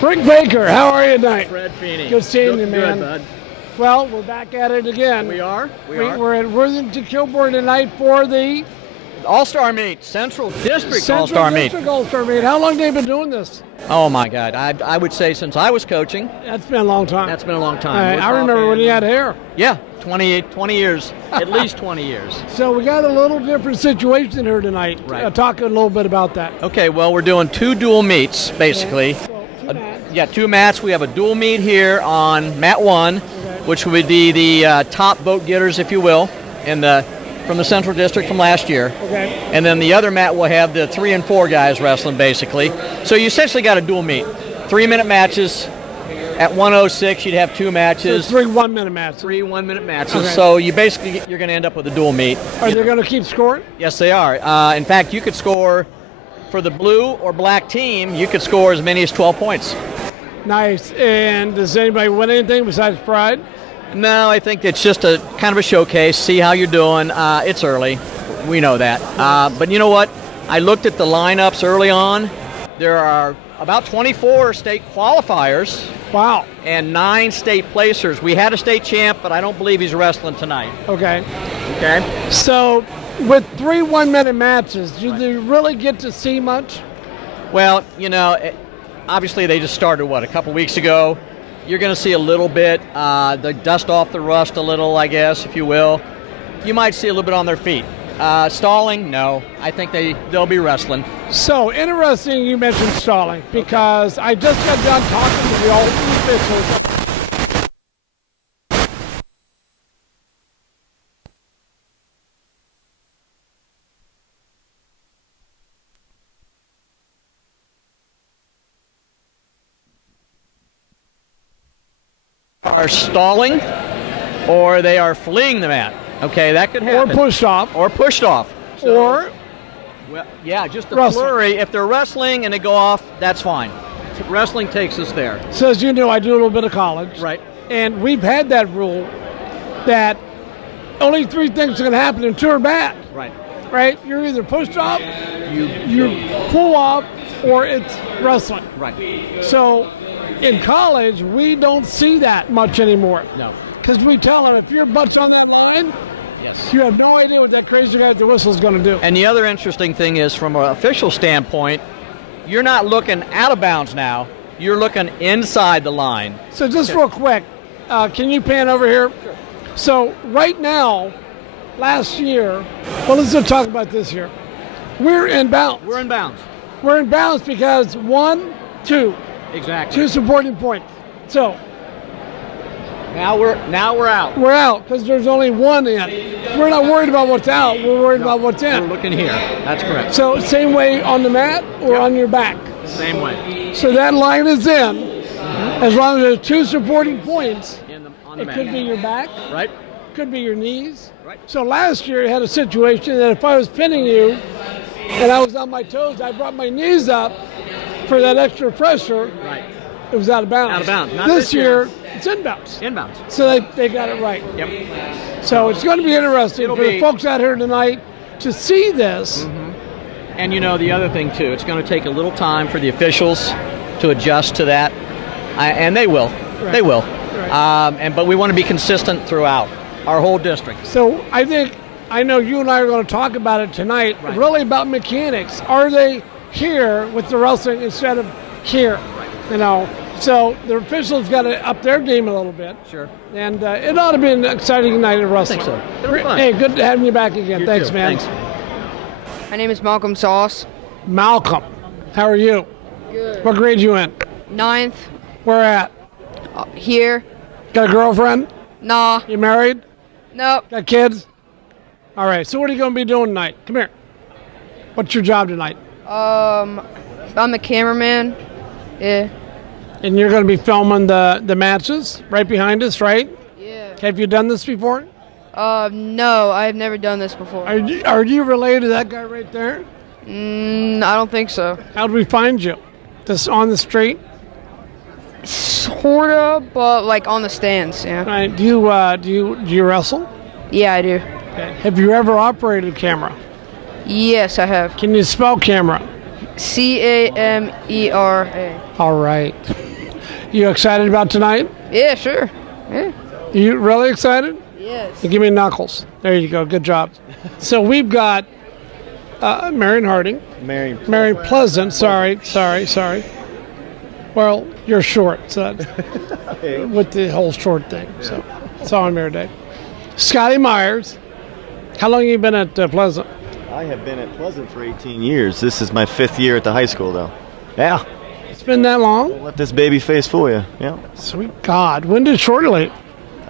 Rick Baker, how are you tonight? Fred Feeney. Good seeing you, man. Good, bud. Well, we're back at it again. We are. We're at Worthington Kilbourne tonight for the All-Star meet, Central District All-Star meet. All-Star meet. How long have you been doing this? Oh my God, I would say since I was coaching. That's been a long time. That's been a long time. I remember when you had hair. Yeah, 20 years, at least 20 years. So we got a little different situation here tonight. Right. Talk a little bit about that. Okay, well, we're doing two dual meets, basically. Okay. So, two mats. Yeah, two mats. We have a dual meet here on mat 1, which would be the top vote getters, if you will, from the Central District from last year. Okay. And then the other mat will have the 3 and 4 guys wrestling, basically. So you essentially got a dual meet. 3-minute matches. At 106, you'd have 2 matches. So 3 1-minute matches. 3 1-minute matches. Okay. So you basically, you're going to end up with a dual meet. Are they going to keep scoring? Yes, they are. In fact, you could score, for the blue or black team, you could score as many as 12 points. Nice. And does anybody win anything besides pride? No, I think it's just a kind of a showcase, see how you're doing. It's early. We know that. But you know what? I looked at the lineups early on. There are about 24 state qualifiers. Wow. And 9 state placers. We had a state champ, but I don't believe he's wrestling tonight. Okay. Okay. So with 3 1-minute matches, do they really get to see much? Well, you know, obviously they just started, what, a couple weeks ago. You're going to see a little bit, the dust off the rust a little, I guess, if you will. You might see a little bit on their feet. Stalling, no. I think they'll be wrestling. So interesting you mentioned stalling, because I just got done talking to the old officials. Are stalling, or they are fleeing the mat. Okay, that could happen. Or pushed off. Or pushed off. So, Or well, yeah, just a wrestling. flurry. If they're wrestling and they go off, that's fine. Wrestling takes us there. So as you know, I do a little bit of college. Right. And we've had that rule that only 3 things are going to happen and 2 are bad. Right. Right? You're either pushed off, You pull off, or it's wrestling. Right. So in college, we don't see that much anymore. No. Because we tell them, if your butt's on that line, Yes. you have no idea what that crazy guy at the whistle is going to do. And the other interesting thing is, from an official standpoint, you're not looking out of bounds now. You're looking inside the line. So just real quick, can you pan over here? Sure. So right now, last year, well, let's just talk about this year. We're in bounds. We're in bounds. We're in bounds because 1, 2. Exactly. 2 supporting points. So Now we're out. we're out because there's only 1 in. We're not worried about what's out. We're worried about what's We're in. looking here. That's correct. So same way on the mat or Yep. on your back. Same way. So that line is in. As long as there's 2 supporting points, On the it mat. could be your back, Right. could be your knees. Right. So last year I had a situation that if I was pinning you and I was on my toes, I brought my knees up for that extra pressure. Right. It was out of bounds. Out of bounds. Not This this year. year, it's inbounds. Inbounds. So they got it right. Yep. So it's going to be interesting It'll for the be- folks out here tonight to see this. And you know, the other thing too, it's going to take a little time for the officials to adjust to that, and they will. Right. They will. Right. But we want to be consistent throughout our whole district. So I know you and I are going to talk about it tonight, Right. really about mechanics. Are they here with the wrestling instead of here? Right. You know, so the officials got to up their game a little bit. Sure. And it ought to be an exciting night of wrestling. I think so. It'll be fun. Hey, good to have you back again. You Thanks, too. man. Thanks. My name is Malcolm Sauce. Malcolm, how are you? Good. What grade you in? 9th. Where at? Here. Got a girlfriend? Nah. You married? Nope. Got kids? All right, so what are you going to be doing tonight? Come here. What's your job tonight? I'm a cameraman. Yeah. And you're going to be filming the matches right behind us, right? Yeah. Have you done this before? No, I've never done this before. Are you related to that guy right there? I don't think so. How'd we find you? Just on the street? Sorta, but like on the stands, yeah. Right. Do you wrestle? Yeah, I do. Okay. Have you ever operated a camera? Yes, I have. Can you spell camera? C-A-M-E-R-A. All right. You excited about tonight? Yeah, sure. Yeah. You really excited? Yes. Give me knuckles. There you go. Good job. So we've got Maren Harding. Maren Pleasant. Sorry. Well, you're short, so with the whole short thing. So it's all on Maren Day. Scotty Myers. How long have you been at Pleasant? I have been at Pleasant for 18 years. This is my 5th year at the high school, though. Yeah. It's been that long? Don't let this baby face fool you. Yeah. Sweet God. When did Shorty leave?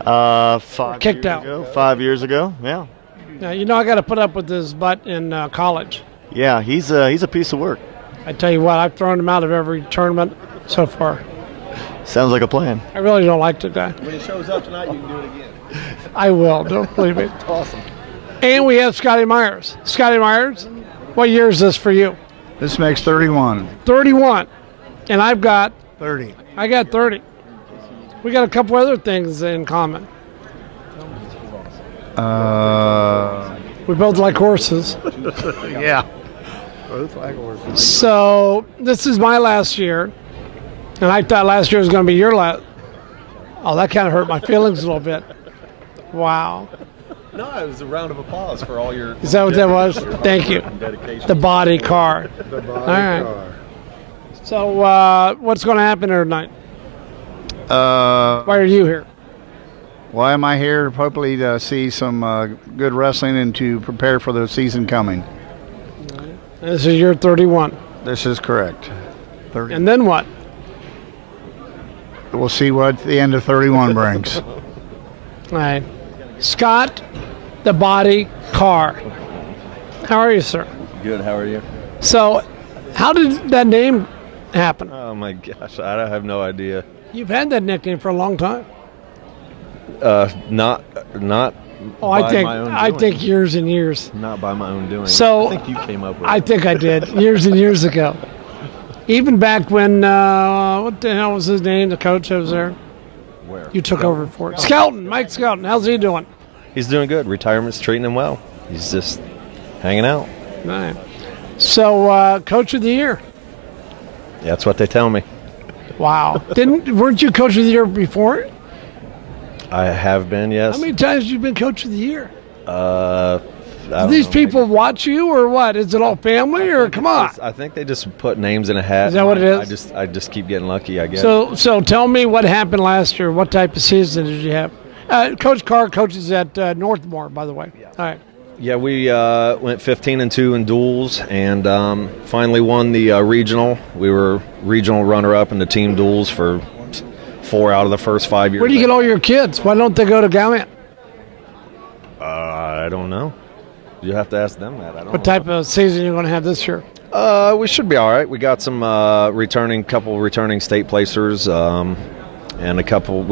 5 Kicked years out. ago. 5 years ago. Yeah. Now, you know I got to put up with his butt in college. Yeah, he's a piece of work. I tell you what, I've thrown him out of every tournament so far. Sounds like a plan. I really don't like the guy. When he shows up tonight, you can do it again. I will. Don't believe me. Awesome. And we have Scotty Myers. Scotty Myers, what year is this for you? This makes 31. 31. And I've got 30. I got 30. We got a couple other things in common. We both like horses. Yeah. Both like horses. So this is my last year. And I thought last year was going to be your last. Oh, that kind of hurt my feelings a little bit. Wow. No, it was a round of applause for all your. Is that what that was? Thank you. Dedication. The body car. The body All right. car. So what's going to happen here tonight? Why are you here? Why am I here? Hopefully to see some good wrestling and to prepare for the season coming. This is your 31. This is correct. 30. And then what? We'll see what the end of 31 brings. All right. Scott, the body car. How are you, sir? Good. How are you? So, how did that name happen? Oh my gosh, I have no idea. You've had that nickname for a long time. Not. Oh, by I my own think doing. years and years. Not by my own doing. So I think you came up with I it. think I did years and years ago. Even back when what the hell was his name? The coach that was there. Where? You took over for it. Skelton, Mike Skelton. How's he doing? He's doing good. Retirement's treating him well. He's just hanging out. All right. So, coach of the year. That's what they tell me. Wow. Weren't you coach of the year before? I have been, yes. How many times have you been coach of the year? I Do don't these know, people watch you or what? Is it all family or come on? I think they just put names in a hat. Is that what it is? I just keep getting lucky, I guess. So tell me what happened last year. What type of season did you have? Coach Carr coaches at Northmore, by the way. Yeah. All right. Yeah, we went 15-2 in duels and finally won the regional. We were regional runner-up in the team duels for 4 out of the first 5 years. Where do you get all your kids? Why don't they go to Gallant? I don't know. You have to ask them that. I don't know. What type of season you're going to have this year? We should be all right. We got some returning state placers, and we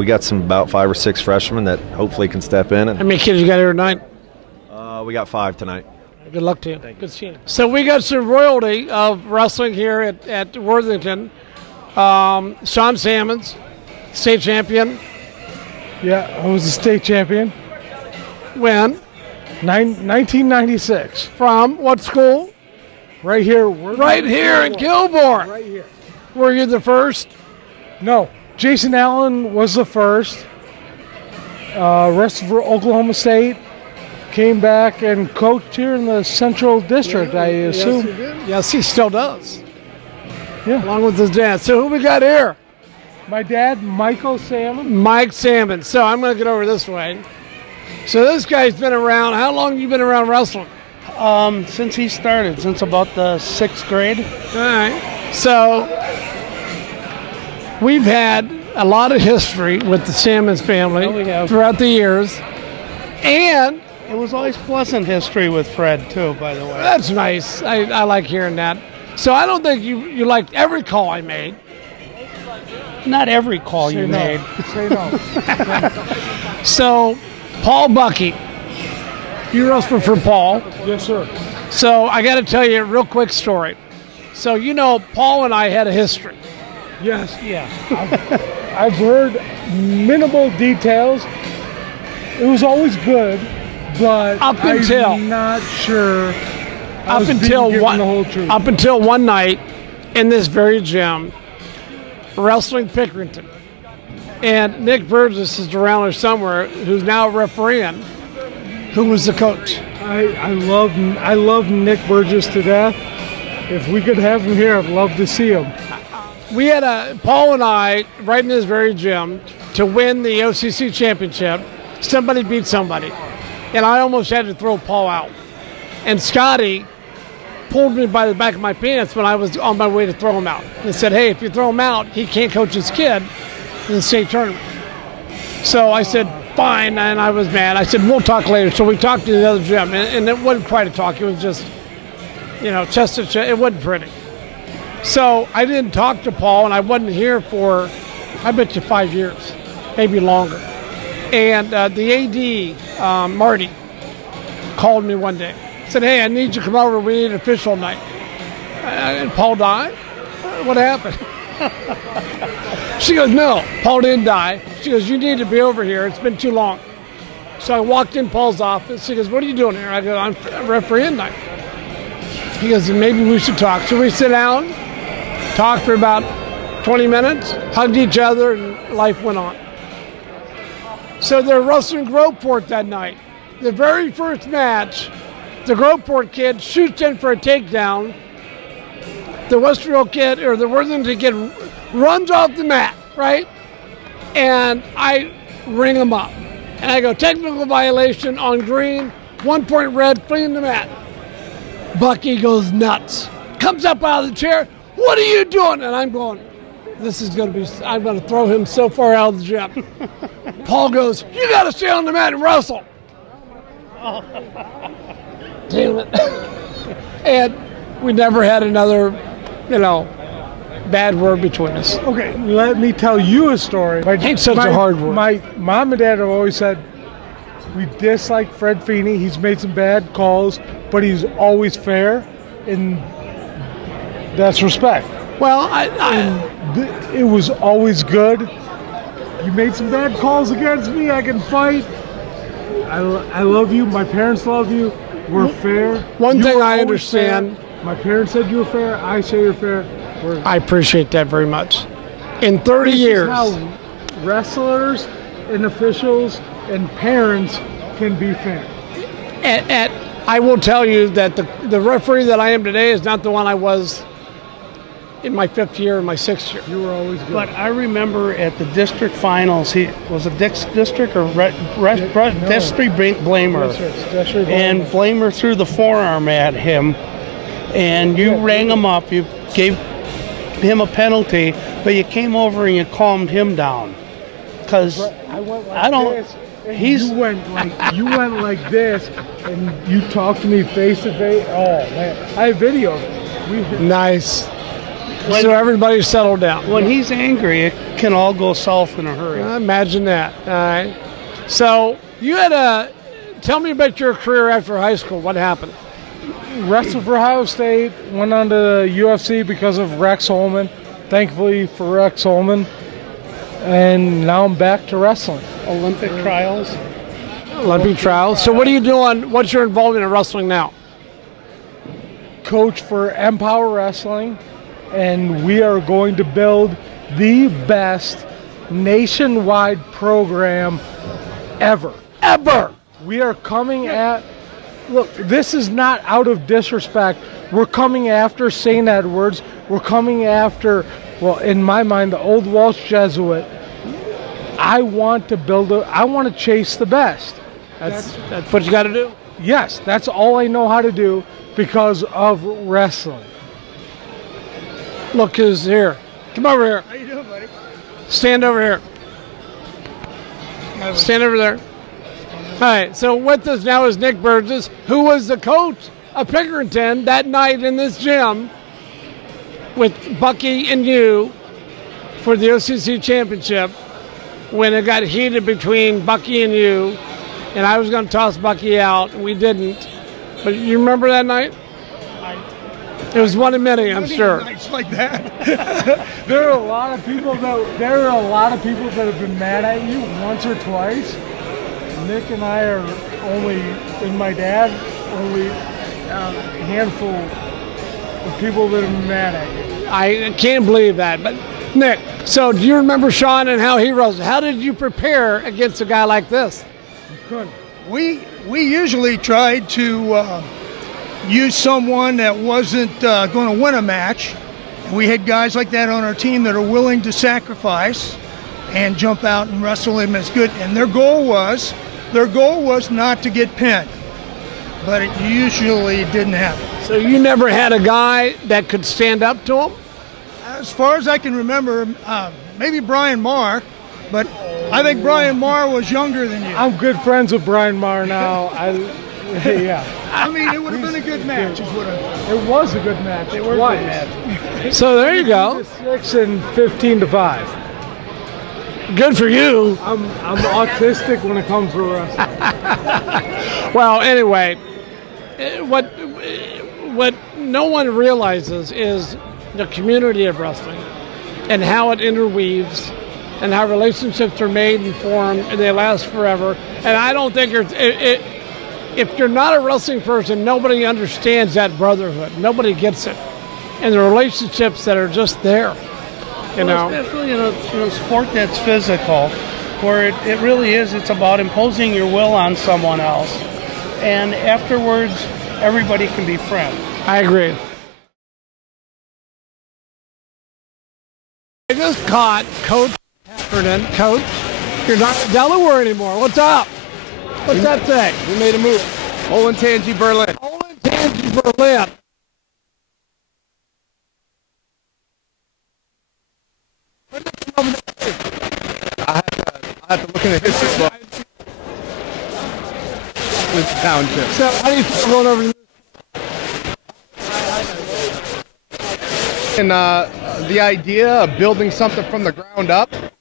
got about 5 or 6 freshmen that hopefully can step in. How And many kids you got here tonight? we got 5 tonight. Good luck to you. Good seeing you. So we got some royalty of wrestling here at Worthington. Sean Salmons, state champion. Yeah, I was a state champion. When? 1996. From what school? Right here. Right here in Kilbourne. Right here. Were you the first? No, Jason Allen was the first. Rest of Oklahoma State came back and coached here in the Central District, I assume. Yes, he still does. Yeah. Along with his dad. So who we got here? My dad, Michael Salmon. Mike Salmon. So I'm going to get over this way. So this guy's been around. How long have you been around wrestling? Since he started, since about the 6th grade. All right. So we've had a lot of history with the Salmons family we have. throughout the years. And It was always pleasant history with Fred, too, by the way. that's nice. I like hearing that. So I don't think you liked every call I made. Not every call Say you no. made. Say no. So Paul Bucky, you wrestled for Paul. Yes, sir. So I got to tell you a real quick story. So you know, Paul and I had a history. Yes, yeah. I've heard minimal details. It was always good, but Up until- I'm not sure. I Up was being until given one the whole truth. up until one night in this very gym, wrestling Pickerington. And Nick Burgess is around there somewhere, who's now refereeing, who was the coach. I love Nick Burgess to death. If we could have him here, I'd love to see him. We had Paul and I, right in this very gym, to win the OCC championship. Somebody beat somebody. And I almost had to throw Paul out. And Scotty pulled me by the back of my pants when I was on my way to throw him out. And said, hey, if you throw him out, he can't coach his kid in the state tournament. So I said, fine, and I was mad. I said, we'll talk later. So we talked to the other gym, and it wasn't quite a talk. It was just, chest to chest. It wasn't pretty. So I didn't talk to Paul, and I wasn't here for, I bet you 5 years, maybe longer. And the AD, Marty, called me one day. Said, hey, I need you to come over. We need an official night. And Paul died? What happened? She goes, no, Paul didn't die. She goes, you need to be over here. It's been too long. So I walked in Paul's office. He goes, what are you doing here? I go, I'm refereeing night. He goes, maybe we should talk. So we sit down, talked for about 20 minutes, hugged each other, and life went on. So they're wrestling Groveport that night. The very first match, the Groveport kid shoots in for a takedown. The Westerville kid, or the Worthington kid, runs off the mat, right? And I ring him up. And I go, technical violation on green, 1 point red, clean the mat. Bucky goes nuts. Comes up out of the chair, what are you doing? And I'm going, this is going to be, I'm going to throw him so far out of the gym. Paul goes, you got to stay on the mat and wrestle. Damn it. And we never had another, bad word between us. Okay, let me tell you a story. Ain't such a hard word. My mom and dad have always said, we dislike Fred Feeney. He's made some bad calls, but he's always fair, and that's respect. Well, it was always good. You made some bad calls against me. I can fight. I love you. My parents love you. We're fair. One thing I understand. Fair. My parents said you were fair. I say you're fair. I appreciate that very much. In 30 years. This is how wrestlers and officials and parents can be fair. I will tell you that the referee that I am today is not the one I was in my 5th year and my 6th year. You were always good. But I remember at the district finals, he was a district or district blamer, and blamer threw the forearm at him, and you rang him up. You gave him a penalty, but you came over and you calmed him down, because I don't. You went like this, and you talked to me face to face. Oh man, I have video of it. Nice. So everybody settled down. When he's angry, it can all go south in a hurry. Imagine that. All right. So you had tell me about your career after high school. What happened? Wrestled for Ohio State, went on to the UFC because of Rex Holman. Thankfully for Rex Holman. And now I'm back to wrestling. Olympic trials. Olympic trials. So what are you doing? What's your involvement in wrestling now? Coach for Empower Wrestling. And we are going to build the best nationwide program ever. Ever! We are coming at... Look, this is not out of disrespect. We're coming after St. Edward's. We're coming after, well, in my mind, the old Welsh Jesuit. I want to chase the best. That's what you got to do? Yes, that's all I know how to do because of wrestling. Look who's here. Come over here. How you doing, buddy? Stand over here. Stand over there. All right, so with us now is Nick Burgess, who was the coach of Pickerington that night in this gym with Bucky and you for the OCC championship when it got heated between Bucky and you, and I was going to toss Bucky out, and we didn't. But you remember that night? It was one of many, I'm sure. Nights like that. There are a lot of people that have been mad at you once or twice. Nick and I are only, and my dad, only a handful of people that are mad at you. I can't believe that. But Nick, so do you remember Sean and how he rose? How did you prepare against a guy like this? We usually tried to use someone that wasn't going to win a match. We had guys like that on our team that are willing to sacrifice and jump out and wrestle him as good. And their goal was not to get pinned, but it usually didn't happen. So you never had a guy that could stand up to him? As far as I can remember, maybe Brian Marr, but I think Brian Marr was younger than you. I'm good friends with Brian Marr now. Yeah. I mean, it would have been a good match. It was a good match. It was a good match. So there you go. 6 and 15-5. Good for you. I'm autistic when it comes to wrestling. Well, anyway, what no one realizes is the community of wrestling and how it interweaves and how relationships are made and formed and they last forever. And I don't think if you're not a wrestling person, nobody understands that brotherhood. Nobody gets it. And the relationships that are just there. Especially in a sport that's physical, where it really is, it's about imposing your will on someone else. And afterwards, everybody can be friends. I agree. I just caught Coach Heffernan. Coach, you're not in Delaware anymore. What's up? What's that say? We made a move. Olentangy, Berlin. Olentangy, Berlin. I have to look in the history book. With the township. So how do you feel going over to And the idea of building something from the ground up just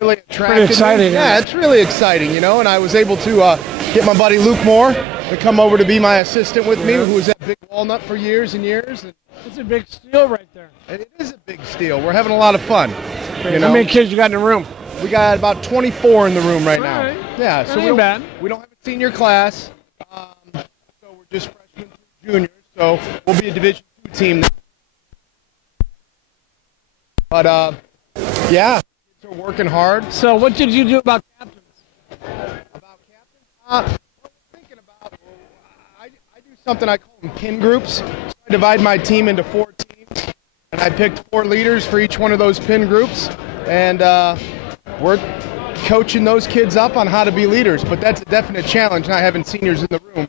really attracted Pretty exciting, me. Yeah, it's really exciting, and I was able to get my buddy Luke Moore to come over to be my assistant with me, who was at Big Walnut for years and years. And it's a big steal right there. It is a big steal. We're having a lot of fun. How many kids you got in the room? We got about 24 in the room right now. Right. Yeah, That so ain't bad. we don't have a senior class, so we're just freshmen through juniors. So we'll be a Division II team now. But yeah, kids are working hard. So what did you do about captains? About captains? Thinking about, I do something I call them pin groups. So I divide my team into 4 teams, and I picked 4 leaders for each one of those pin groups, and we're coaching those kids up on how to be leaders. But that's a definite challenge, not having seniors in the room,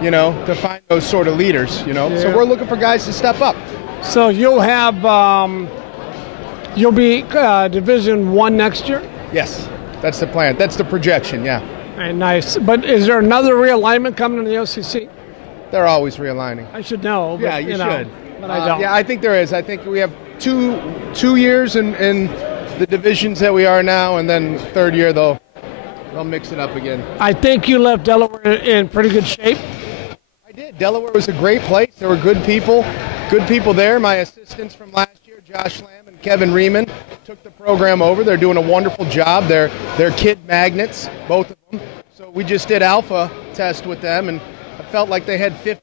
to find those sort of leaders, Yeah. So we're looking for guys to step up. So you'll have, you'll be Division I next year? Yes, that's the plan. That's the projection, yeah. Right, nice. But is there another realignment coming in the OCC? They're always realigning. I should know. But, Yeah, you should. But I don't. Yeah, I think there is. I think we have two years in the divisions that we are now, and then third year they'll mix it up again. I think you left Delaware in pretty good shape. I did. Delaware was a great place. There were good people there. My assistants from last year, Josh Lamb and Kevin Riemann, took the program over. They're doing a wonderful job. They're kid magnets, both of them. So we just did alpha test with them, and I felt like they had 50 kids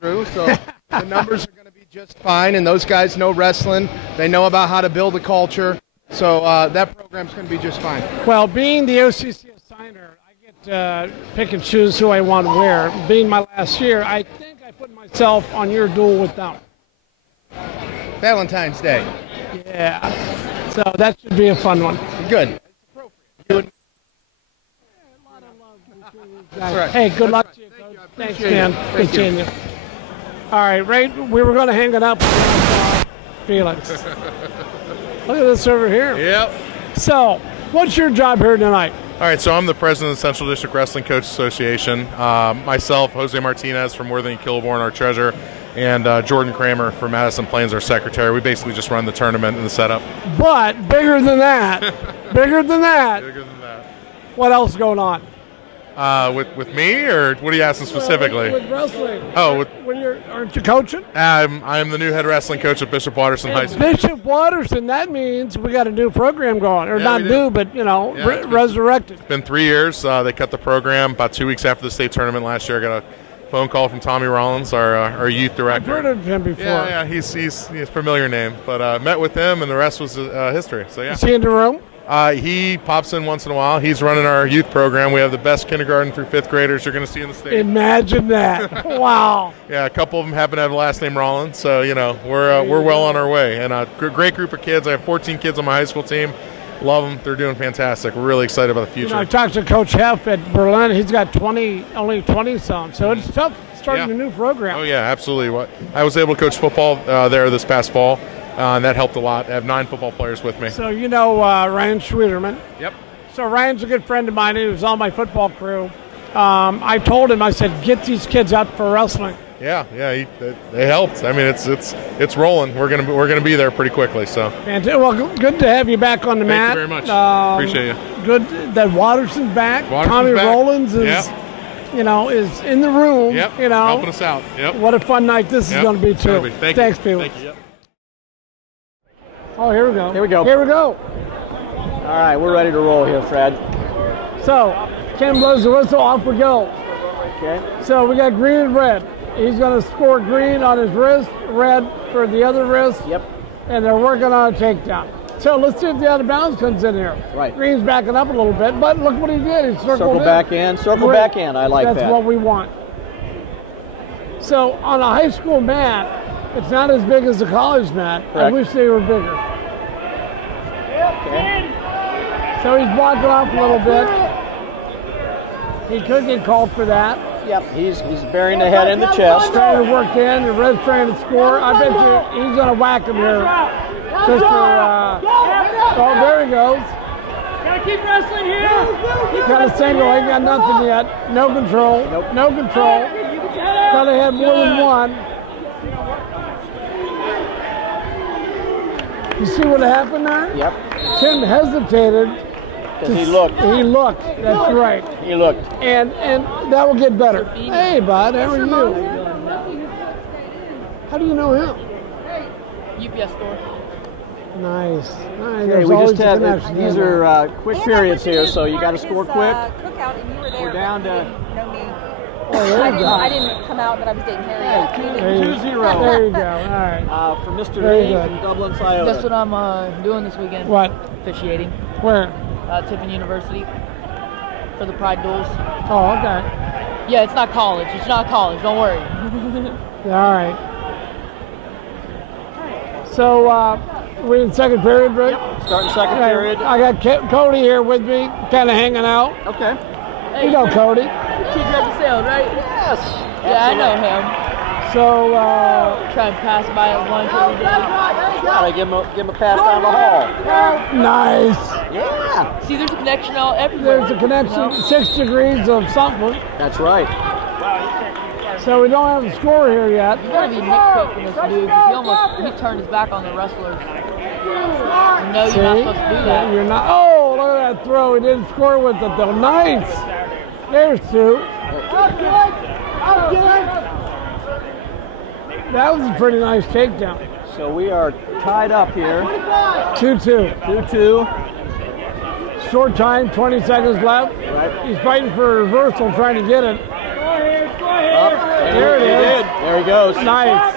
coming through. So the numbers are going to be just fine, and those guys know wrestling. They know about how to build a culture. So that program's going to be just fine. Well, being the OCC assigner, I get to pick and choose who I want to wear. Being my last year, I think I put myself on your duel with them. Valentine's Day. Yeah. So that should be a fun one. Good. Guys. Right. Hey, good luck right. to you, Thank Coach. you. I Thanks, appreciate man. it. Good Thank seeing you. All right, Ray, we were going to hang it up with Felix. Look at this over here. Yep. So, what's your job here tonight? All right, so I'm the president of the Central District Wrestling Coach Association. Myself, Jose Martinez from Worthington Kilbourne, our treasurer, and Jordan Kramer from Madison Plains, our secretary. We basically just run the tournament and the setup. But bigger than that, Bigger than that. what else is going on? With me, or what are you asking specifically? With wrestling. Oh, aren't you coaching? I'm the new head wrestling coach at Bishop Watterson High School. Bishop Watterson, that means we got a new program going. Or Yeah, not we new, do. but, Yeah, resurrected. It's been 3 years. They cut the program about 2 weeks after the state tournament last year. I got a phone call from Tommy Rollins, our youth director. I've heard of him before. Yeah, he's a familiar name, but met with him, and the rest was history. So yeah. Is he in the room? He pops in once in a while. He's running our youth program. We have the best kindergarten through 5th graders you're going to see in the state. Imagine that! Wow. Yeah, a couple of them happen to have the last name Rollins, so we're well on our way. And a great group of kids. I have 14 kids on my high school team. Love them. They're doing fantastic. We're really excited about the future. I talked to Coach Heff at Berlin. He's got only 20-some, so it's tough starting a new program. Oh, yeah, absolutely. I was able to coach football there this past fall, and that helped a lot. I have 9 football players with me. So you know Ryan Schwederman. Yep. So Ryan's a good friend of mine. He was on my football crew. I told him, I said, get these kids out for wrestling. Yeah, they helped. I mean, it's rolling. We're gonna be there pretty quickly. So. Well, good to have you back on the mat. Thank you very much. Appreciate you. Good that Watterson's back. Tommy back. Rollins is, is in the room. Yep. Helping us out. Yep. What a fun night this is going to be too. Thanks, Felix. Thank you. Oh, here we go. Here we go. Here we go. All right, we're ready to roll here, Fred. So, Ken blows the whistle. Off we go. Okay. So we got green and red. He's going to score green on his wrist, red for the other wrist. Yep. And they're working on a takedown. So let's see if the out of bounds comes in here. Right. Green's backing up a little bit, but look what he did. He circled back in. Circle back in. I like that. That's what we want. So on a high school mat, it's not as big as a college mat. Correct. I wish they were bigger. Okay. So he's blocking off a little bit. He could get called for that. Yep, he's burying the head in the chest. Trying to work in, the red's trying to score. I bet you he's going to whack him here. Just for, oh, there he goes. Gotta keep wrestling here. Got a single, ain't got nothing yet. No control, no control. Thought he had more than one. You see what happened there? Yep. Tim hesitated. He looked. He looked. That's right. He looked. And that will get better. Hey, bud, how are you? How do you know him? UPS store. Nice. Okay, we just had these are quick periods here, so you got to score quick. Cookout, and you were there. We're down to. Know me. Oh, there you go. I didn't come out, but I was dating Harry. 2-0. There you go. All right. For Mr. Very Lee good. in Dublin, Iota. That's what I'm doing this weekend. What? Officiating. Where? Tiffin University for the Pride Duels. Oh, okay. Yeah, it's not college. It's not college. Don't worry. All right. So we're in second period, Rick? Yep. Starting second period. I got Cody here with me, kind of hanging out. Okay. Hey, You know Cody. Chief Red Sale, right? Yes. Yeah, I know him. So Try and pass by at lunch every day. Gotta give him a pass down the hall. nice. Yeah. See, there's a connection all everywhere. There's a connection. You know? 6 degrees of something. That's right. So we don't have a score here yet. You gotta be nitpicking this dude because he turned his back on the wrestlers. No, you're not supposed to do that. You're not. Oh, look at that throw. He didn't score with it though. Nice. There's 2. That was a pretty nice takedown. So we are tied up here. 2-2. 2-2. Short time, 20 seconds left. Right. He's fighting for a reversal, trying to get it. Up. There it is. There he goes. Nice.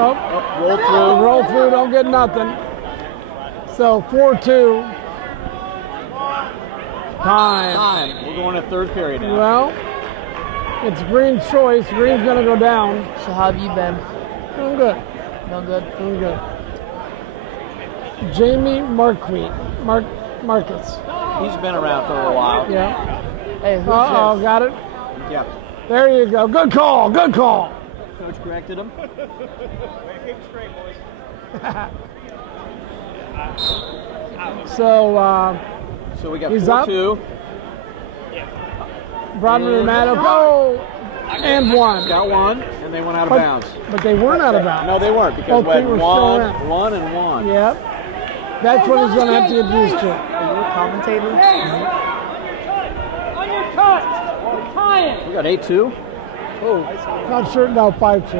Oh, roll through. Roll through, don't get nothing. So 4-2. Time. We're going to third period now. Well, it's Green's choice. Green's going to go down. So how have you been? Doing good. No good? Doing good. Jamie Marquis. Marcus. He's been around for a while. Yeah. Hey, who's Uh-oh, got it? Yeah. There you go. Good call. Good call. Coach corrected him. So we got 4-2. Brought him to the mat. Go! And 1. Got 1, and they went out of bounds. But they weren't out of bounds. No, they weren't, because we had were 1 and 1. Yep. That's what he's going to have to get used to. Are you a commentator? On your touch! Tie it! We got 8-2. Oh, not sure. No, 5-2.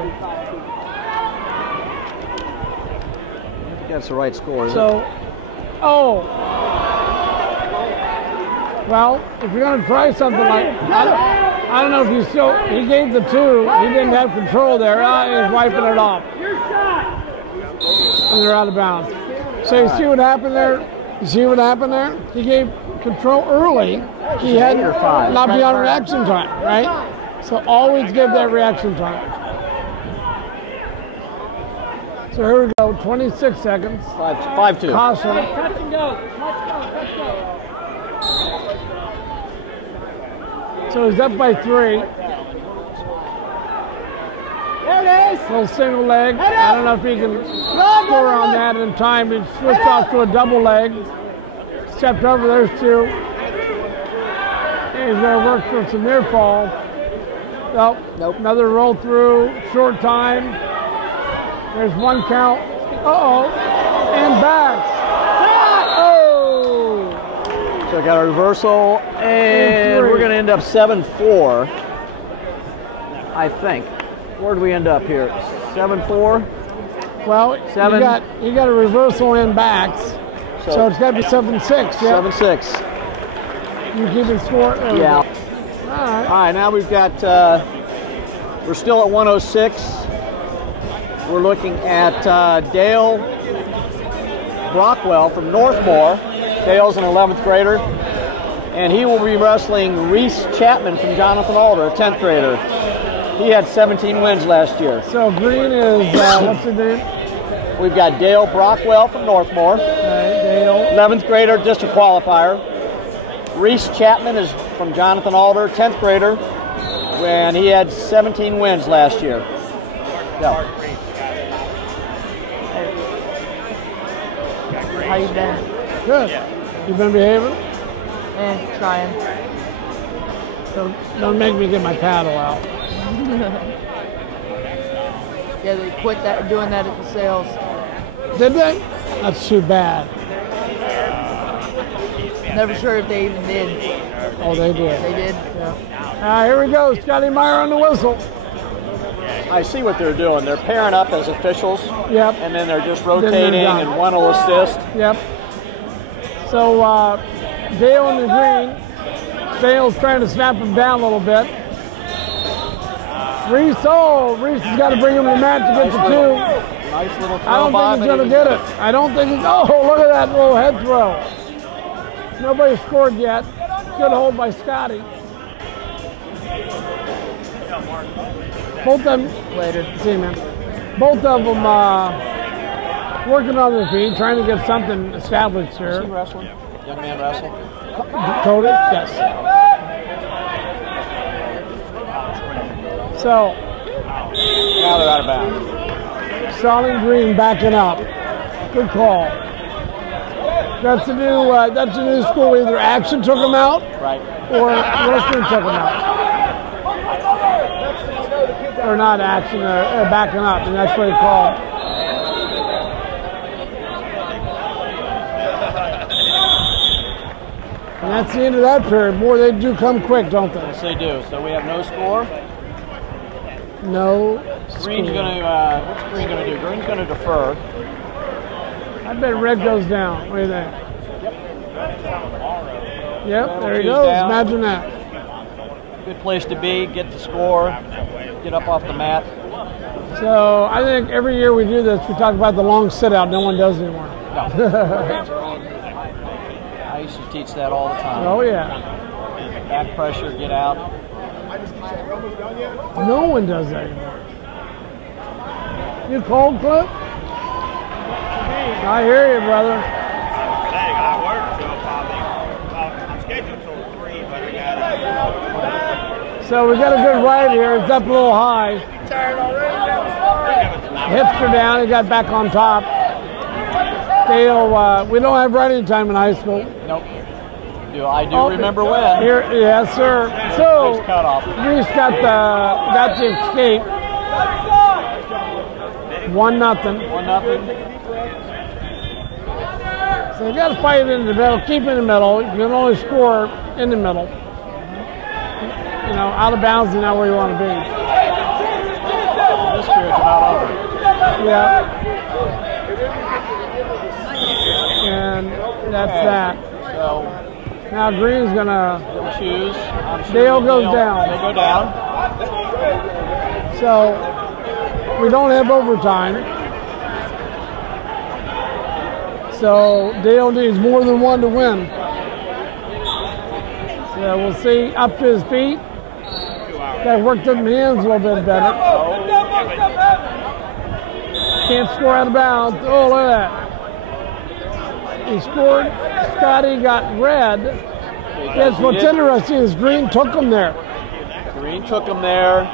That's the right score, isn't So, it? oh. Well, if you're going to try something like, I don't know if he gave the 2. He didn't have control there. He's wiping it off. And they're out of bounds. So you see what happened there? You see what happened there? He gave control early. He had not be on reaction time, right? So always give that reaction time. So here we go, 26 seconds. 5-2. Caution. Touch and go. Touch go. So he's up by 3. There it is. Little single leg. I don't know if he can score on that in time. He switched off to a double leg. Stepped over, there's 2. And he's going to work for some near fall. Nope. Another roll through, short time. There's 1 count. Uh-oh. And back. Oh! So got a reversal, and we're going to end up 7-4, I think. Where did we end up here? 7-4? Well, 7. You got a reversal in backs. So it's got to be 7-6. Yeah. 7-6. You keeping score? Yeah. All right, now we've got, we're still at 106. We're looking at Dale Brockwell from Northmore. Dale's an 11th grader. And he will be wrestling Reese Chapman from Jonathan Alder, a 10th grader. He had 17 wins last year. So green is, what's his name? We've got Dale Brockwell from Northmore. Dale. 11th grader, district qualifier. Reese Chapman is from Jonathan Alder, 10th grader. And he had 17 wins last year. Yeah. How you been? Good. You been behaving? And trying. So don't make me get my paddle out. Yeah, they quit doing that at the sales. Did they? That's too bad. Never sure if they even did. Oh, they did. They did? Yeah. Here we go. Scotty Myers on the whistle. I see what they're doing. They're pairing up as officials. Yep. And then they're just rotating, and one will assist. Yep. So Dale in the green. Dale's trying to snap him down a little bit. Reese has got to bring him to the mat to get the 2. Nice little throw. I don't think he's going to get it. I don't think he's, oh, look at that little head throw. Nobody scored yet. Good hold by Scotty. Both of them, later. See, man. Both of them working on their feet, trying to get something established here. Is he wrestling? Young man wrestle? Cody? Yes. So. Now they're out of bounds. Solid Green backing up. Good call. That's a new school. Either Action took them out, right, or Worthington took them out. Or not Action, backing up, and that's what it's called. And that's the end of that period. Boy, they do come quick, don't they? Yes, they do. So we have no score. No. Green's going to. What's Green going to do? Green's going to defer. I bet red goes down. What do you think? Yep, there he goes. Down. Imagine that. Good place to be. Get the score. Get up off the mat. So I think every year we do this, we talk about the long sit out. No one does anymore. No. I used to teach that all the time. Oh yeah. Back pressure, get out. No one does that anymore. You cold, Cliff? I hear you, brother. I work till probably, I'm scheduled till 3, but I got So we got a good ride here. It's up a little high. Hips are down. He got back on top. Dale, we don't have riding time in high school. Nope. I do remember when. Here, yes, sir. So cut off. Reese got the escape. 1-0. 1-0. So you got to fight it in the middle. Keep in the middle. You can only score in the middle. You know, out of bounds is not where you want to be. This period's about over. Yeah. And that's that. So Now Green's gonna choose. Dale goes down. They go down. So we don't have overtime. So Dale needs more than one to win. So we'll see. Up to his feet. That worked up the hands a little bit better. Can't score out of bounds. Oh, look at that. He scored. Scotty got red. Yes, what's interesting is Green took him there. Green took him there.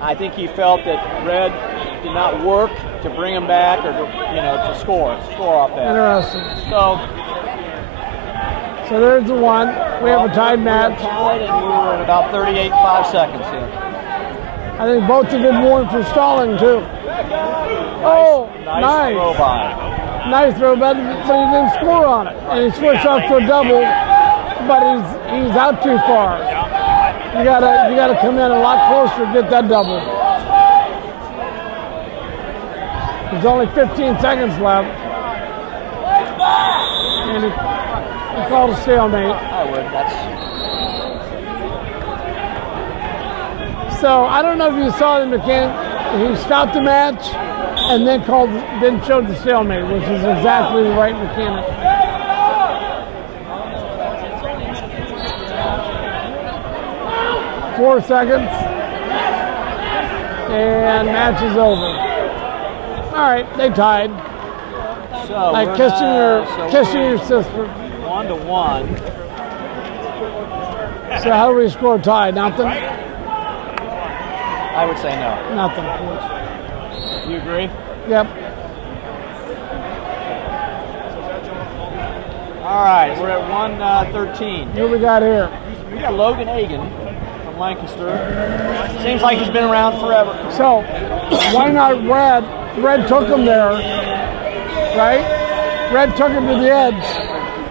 I think he felt that red did not work to bring him back or to score off that. Interesting. So there's the one. We have a tied match. Tied, and we're at about 38.5 seconds here. I think both have been warned for stalling too. Nice throw by. Nice throw, but he didn't score on it. And he switched up to a double, but he's out too far. You gotta come in a lot closer to get that double. There's only 15 seconds left. And he called a stalemate. I would. So I don't know if you saw the mechanic. He stopped the match and then showed the stalemate, which is exactly the right mechanic. Four seconds, and match is over. All right, they tied. So like kissing your sister. 1-1. So how do we score tie? Nothing? I would say no. Nothing. You agree? Yep. All right, we're at 1:13. Who we got here? We got Logan Hagan from Lancaster. Seems like he's been around forever. So why not Red? Red took him there, right? Red took him to the edge.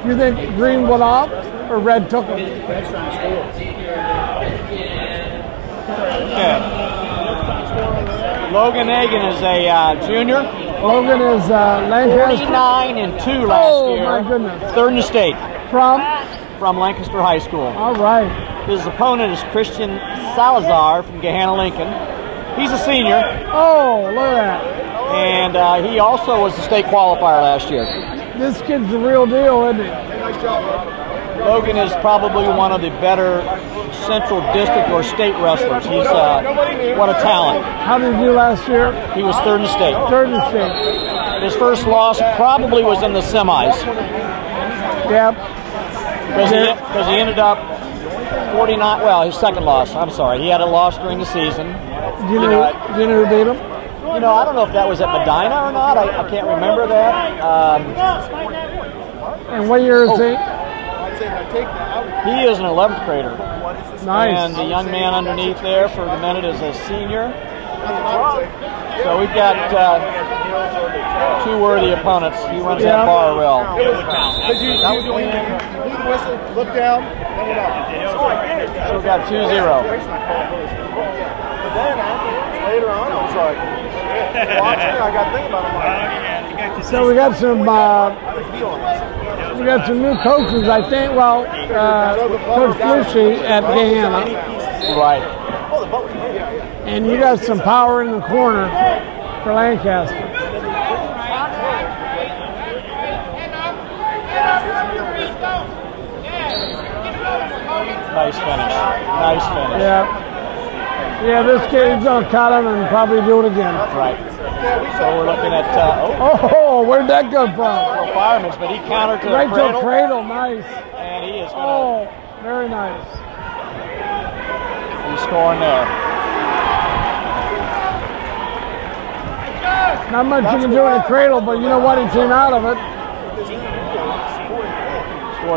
You think Green went off, or Red took him? Okay. Logan Hagan is a junior. Logan is Lancaster. 49-2 last year. Oh my goodness. Third in the state. From Lancaster High School. All right. His opponent is Christian Salazar from Gahanna Lincoln. He's a senior. Oh, look at that. And he also was the state qualifier last year. This kid's the real deal, isn't he? Logan is probably one of the better Central District or state wrestlers. He's what a talent. How did he do last year? He was third in the state. Third in the state. His first loss probably was in the semis. Yep. Because he ended up 49. Well, his second loss. I'm sorry. He had a loss during the season. Do you know who beat him? I don't know if that was at Medina or not. I can't remember that. And what year is he? He is an 11th grader. Nice. And the young man underneath there for the minute is a senior. So we've got two worthy opponents. He runs that bar well. That was the only whistle. Look down. So we've got 2-0. But then later on, I was like, watching, I got to think about it. So we got some new coaches, I think. Well, Coach Lucy at Gahanna. Right. And you got some power in the corner for Lancaster. Nice finish. Nice finish. Yeah, this kid's going to cut him and probably do it again. Right. So we're looking at... where'd that come from? Fireman's, but he countered to right the cradle. to the cradle, nice. And he is going to... Oh, very nice. He's scoring there. Not much you can do in a cradle, but you know what? He came out of it.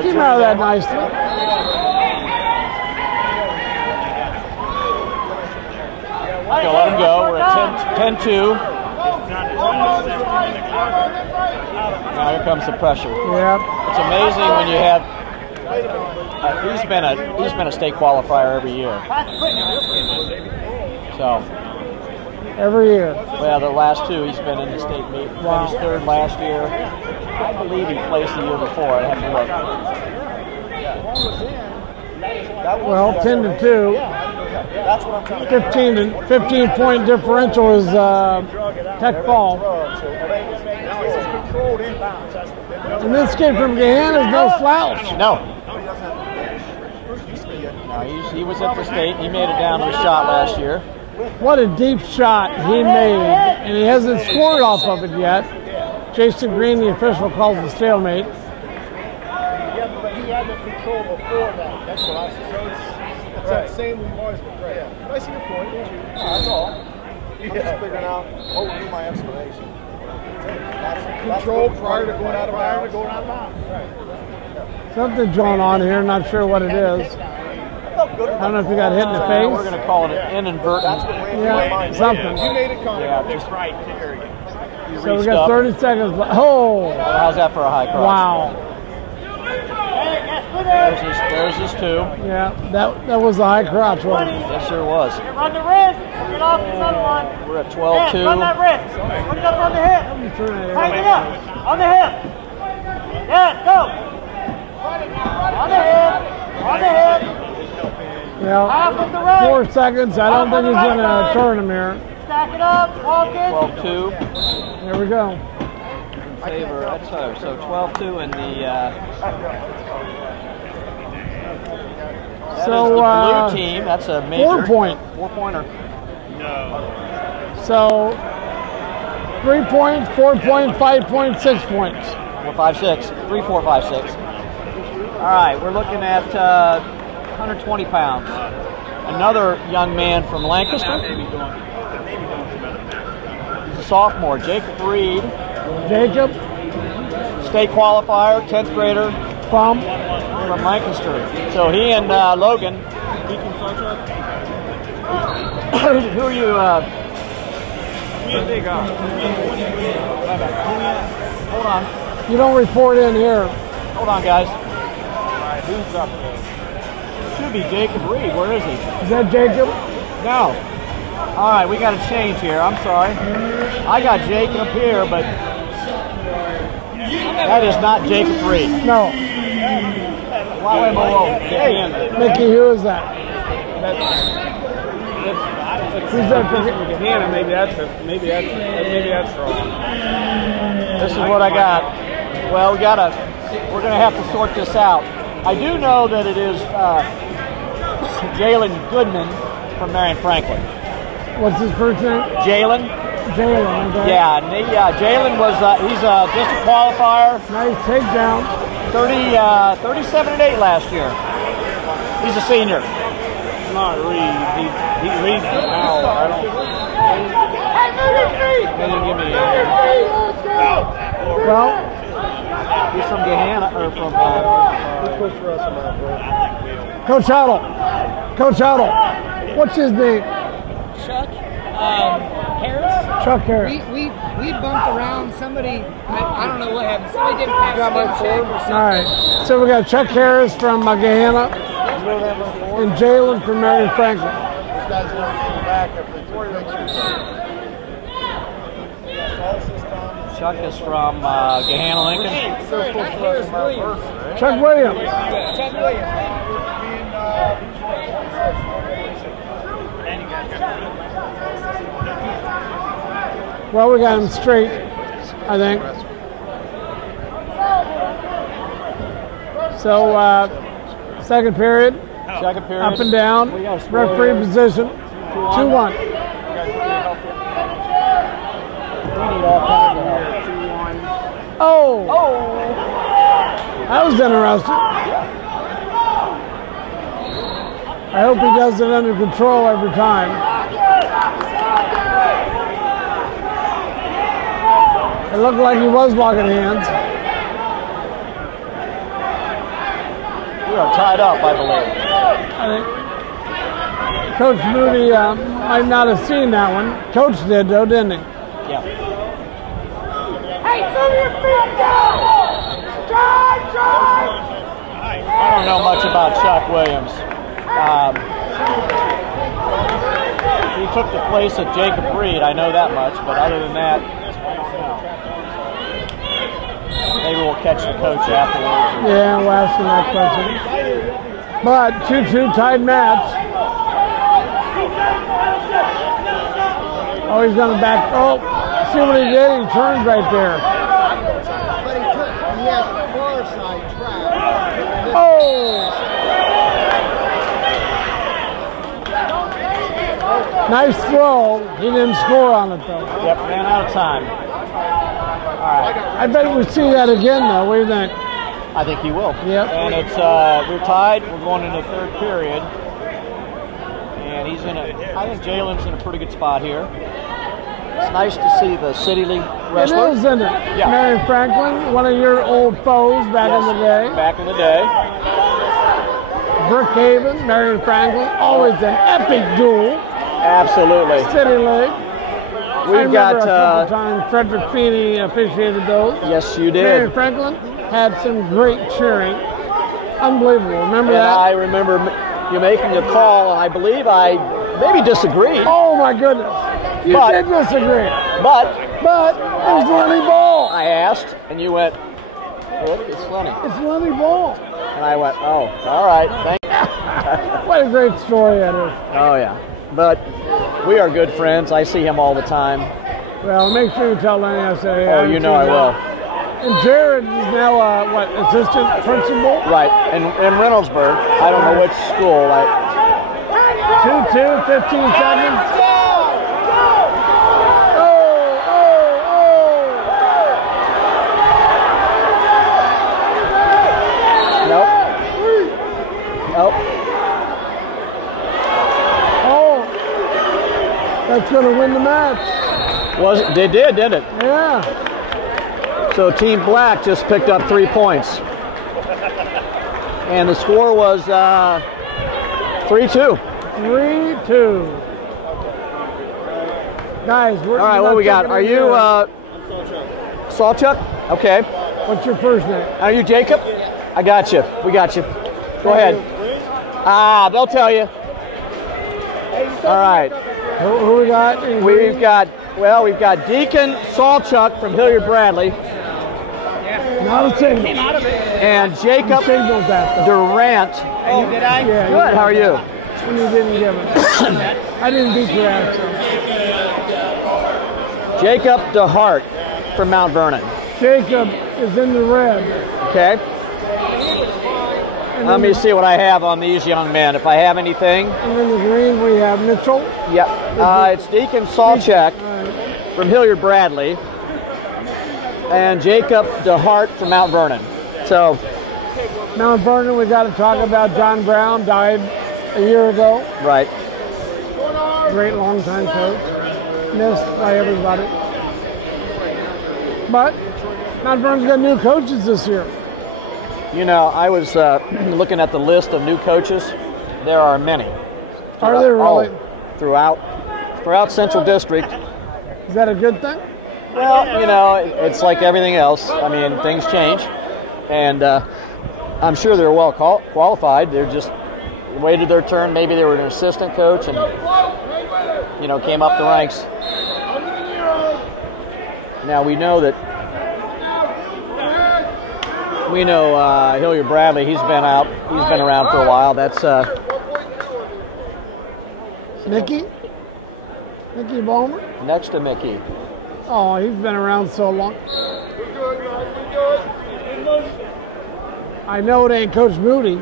Came out of that nicely. Okay, let him go. We're at 10-2. Now here comes the pressure. Yeah. It's amazing when you have. He's been a state qualifier every year. So. Every year. Well, the last two he's been in the state meet. Wow. Finished third last year. I believe he placed the year before. I have to look. Well, 10-2. 15-point differential is Tech ball. And this kid from Gahanna is no slouch. No. He was at the state. He made it down to a shot last year. What a deep shot he made, and he hasn't scored off of it yet. Jason Green, the official, calls the stalemate. Yeah, but he had the control before that. That's what I said. So it's that same we always been great. Yeah. I see your point. That's all. I'm just figuring out what would be my explanation. Control prior to going out of bounds. Something's going on here, not sure what it is. I don't know if you got hit in the face. We're going to call it an inadvertent. Yeah, something. You made it come. Yeah, just right. So we got 30 seconds left. Oh! How's that for a high cross? Wow. There's his two. Yeah, that was a high crotch, wasn't it? Yes, sure was. Run the wrist. Get off this other one. We're at 12-2. Run that wrist. Put it up on the hip. Tighten it up. On the hip. Yeah, go. On the hip. On the hip. Yeah, 4 seconds. I don't think he's going to turn him here. Stack it up. Walk it. 12-2. There we go. Favor. That's so 12-2 in the. That is the blue team. That's a major 4-point. 4-pointer. No. So 3 points, 4 points, 5 points, 6 points. 4, 5, 6. 3, 4, 5, 6. All right, we're looking at 120 pounds. Another young man from Lancaster. He's a sophomore, Jacob Reed. Jacob. State qualifier, 10th grader. From Lancaster. So he and Logan. Who are you? Hold on. You don't report in here. Hold on, guys. Who's up there? Should be Jacob Reed. Where is he? Is that Jacob? No. All right, we got to change here. I'm sorry. I got Jacob here, but that is not Jacob Reed. No. Hey, Mickey, who is that? Who's that? Gahanna, maybe that's wrong. This is what I got. Well, we're gonna have to sort this out. I do know that it is Jalen Goodman from Marion Franklin. What's his first name? Jalen. Jalen. Okay. Yeah, Jalen was he's a district qualifier. Nice takedown. 37-8 last year. He's a senior. Not Reed. He Reed's now. I don't. Well, he's from Gahanna or from. Coach Huddle. Coach Huddle. What's his name? Chuck Harris. Chuck Harris. We bumped around. Somebody, I don't know what happened. Somebody didn't pass the check or something. All right. So we got Chuck Harris from Gahanna and Jalen from Marion Franklin. This guy's going to be in the back after Chuck is from Gahanna, Lincoln. Chuck Williams. Chuck Williams. Well, we got him straight, I think. So, second period. Up and down. Referee position. 2-1. Oh! That was interesting. I hope he does it under control every time. It looked like he was locking hands. We are tied up, I believe. I think Coach Moody might not have seen that one. Coach did, though, didn't he? Yeah. Hey, move your feet down! Drive! I don't know much about Chuck Williams. He took the place of Jacob Reed, I know that much, but other than that, maybe we'll catch the coach afterwards. Yeah, we'll ask him that question. But 2-2 tied match. Oh, he's going to back. Oh, see what he did? He turns right there. Oh! Nice throw. He didn't score on it, though. Yep, ran out of time. All right. I bet we'll see that again, though. What do you think? I think he will. Yep. And it's we're tied. We're going into the third period, and he's in a. I think Jalen's in a pretty good spot here. It's nice to see the City League wrestler. It is, isn't it? Yeah. Maren Franklin, one of your old foes back in the day. Back in the day. Brookhaven, Maren Franklin, always an epic duel. Absolutely. City League. We've got a couple times Frederick Feeney officiated those. Yes, you did. Maren Franklin had some great cheering. Unbelievable. Remember and that? I remember you making a call, and I believe I maybe disagreed. Oh my goodness. You did disagree. But it was Lenny Ball. I asked, and you went, look, it's Lenny. It's Lenny Ball. And I went, oh, all right, thank you. What a great story that is. Oh, yeah. But we are good friends. I see him all the time. Well, make sure you tell Lenny I say. Oh, you know I will. And Jared is now, assistant principal? Right, in Reynoldsburg. I don't know which school. 2-2, 15 seconds. Nope. Oh, that's going to win the match. They did, didn't it? Yeah. So Team Black just picked up 3 points. And the score was 3-2. 3-2. Guys, all right, what we got? Are you Salchuk? Okay. What's your first name? Are you Jacob? I got you. We got you. Go ahead. They'll tell you. All right. Who we got? We've got Deacon Salchuk from Hilliard Bradley. Not a signal. And Jacob Durant. Oh, did I? Yeah. Good. How are you? When you didn't give it. I didn't beat your ass. So. Jacob DeHart from Mount Vernon. Jacob is in the red. Okay. Let me see what I have on these young men. If I have anything. And in the green we have Mitchell. Yep. It's Deacon Salchuk from Hilliard Bradley. And Jacob DeHart from Mount Vernon. So. Mount Vernon, we got to talk about John Brown, died a year ago. Right. Great long-time coach. Missed by everybody. But Mount Vernon's got new coaches this year. You know, I was looking at the list of new coaches. There are many. Are there really? Throughout Central District. Is that a good thing? Well, you know, it's like everything else. I mean, things change. And I'm sure they're well qualified. They're just waited their turn. Maybe they were an assistant coach and, you know, came up the ranks. Now we know Hilliard Bradley. He's been around for a while. That's Mickey Ballmer. Next to Mickey. Oh, he's been around so long. I know it ain't Coach Moody.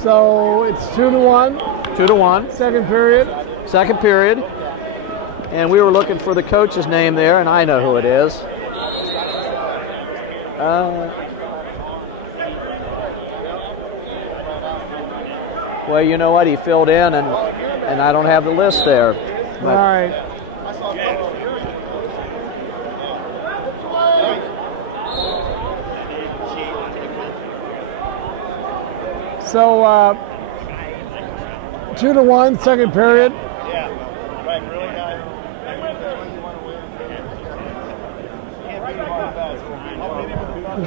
So it's 2-1. 2-1. Second period. Second period. And we were looking for the coach's name there, and I know who it is. Well, you know what? He filled in, and I don't have the list there. All right. So 2-1, second period.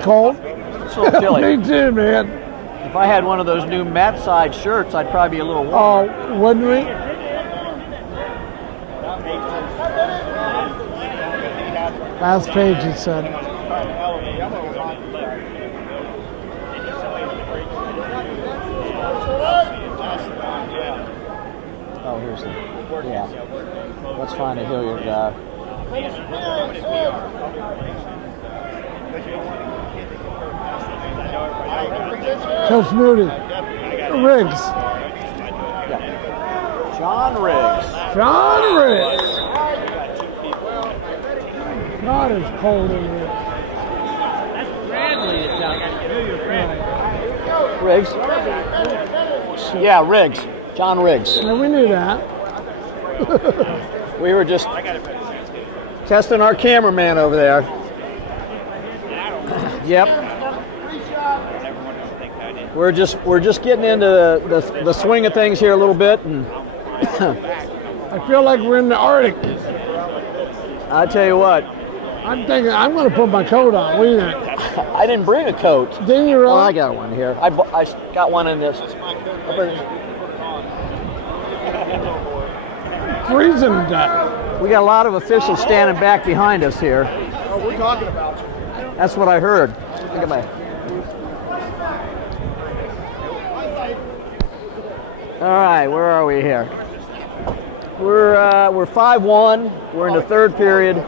Cold? It's a little chilly. Me too, man. If I had one of those new Matside shirts, I'd probably be a little warm. Oh, wouldn't we? Last page, it said. Oh, here's the. Yeah. Let's find a Hilliard guy. Coach Moody. Riggs. Yeah. John Riggs. John Riggs. God, it's cold in here. Riggs. Yeah, Riggs. John Riggs. Yeah, we knew that. We were just testing our cameraman over there. Yep. We're just getting into the swing of things here a little bit, and I feel like we're in the Arctic. I tell you what. I'm thinking I'm going to put my coat on. What do you think? I didn't bring a coat. Didn't you really? Oh, I got one here. I got one in this. Freezing to death. We got a lot of officials standing back behind us here. Oh, we're talking about you. That's what I heard. Look at my. All right, where are we here? We're 5-1. We're in the third period.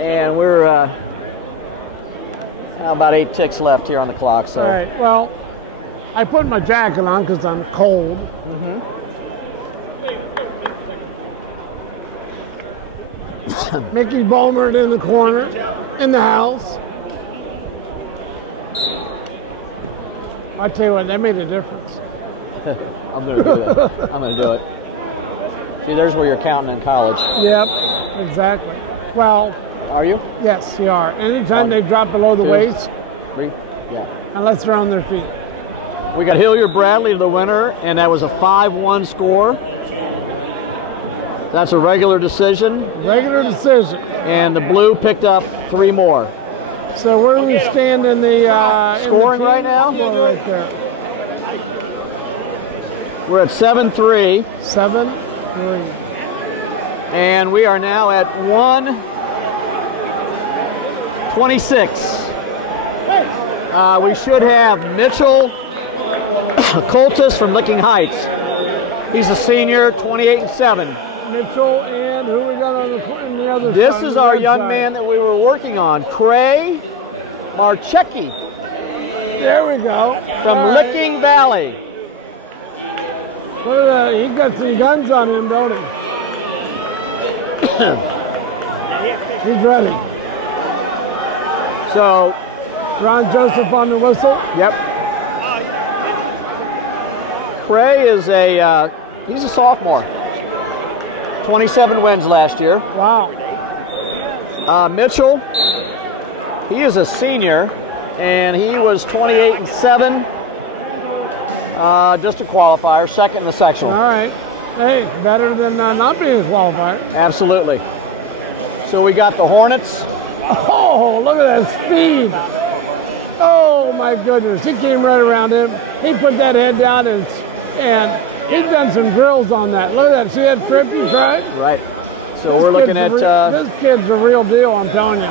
And we're about 8 ticks left here on the clock. So. All right. Well, I put my jacket on because I'm cold. Mickey Bowman in the corner, in the house. I tell you what, that made a difference. I'm going to do that. I'm going to do it. See, there's where you're counting in college. Yep, exactly. Well, are you? Yes, you are. Anytime they drop below the 2, waist, 3, yeah. Unless they're on their feet. We got Hilliard Bradley, the winner, and that was a 5-1 score. That's a regular decision. Regular decision. And the blue picked up 3 more. So where do we stand in the scoring right now? Right there. We're at 7-3. 7-3. And we are now at 126. We should have Mitchell Coltis from Licking Heights. He's a senior, 28-7. Mitchell and who we got on the other side? This is our young man that we were working on, Cray Marchecki. There we go. From Licking Valley. Look at that. He got some guns on him, don't he? He's ready. So, Ron Joseph on the whistle. Yep. Cray is he's a sophomore. 27 wins last year. Wow. Mitchell, he is a senior, and he was 28-7. District qualifier, second in the sectional. All right. Hey, better than not being a qualifier. Absolutely. So we got the Hornets. Oh, look at that speed. Oh, my goodness. He came right around him. He put that head down, and he's done some drills on that. Look at that. See that trip he tried? Right. So we're looking at... this kid's a real deal, I'm telling you.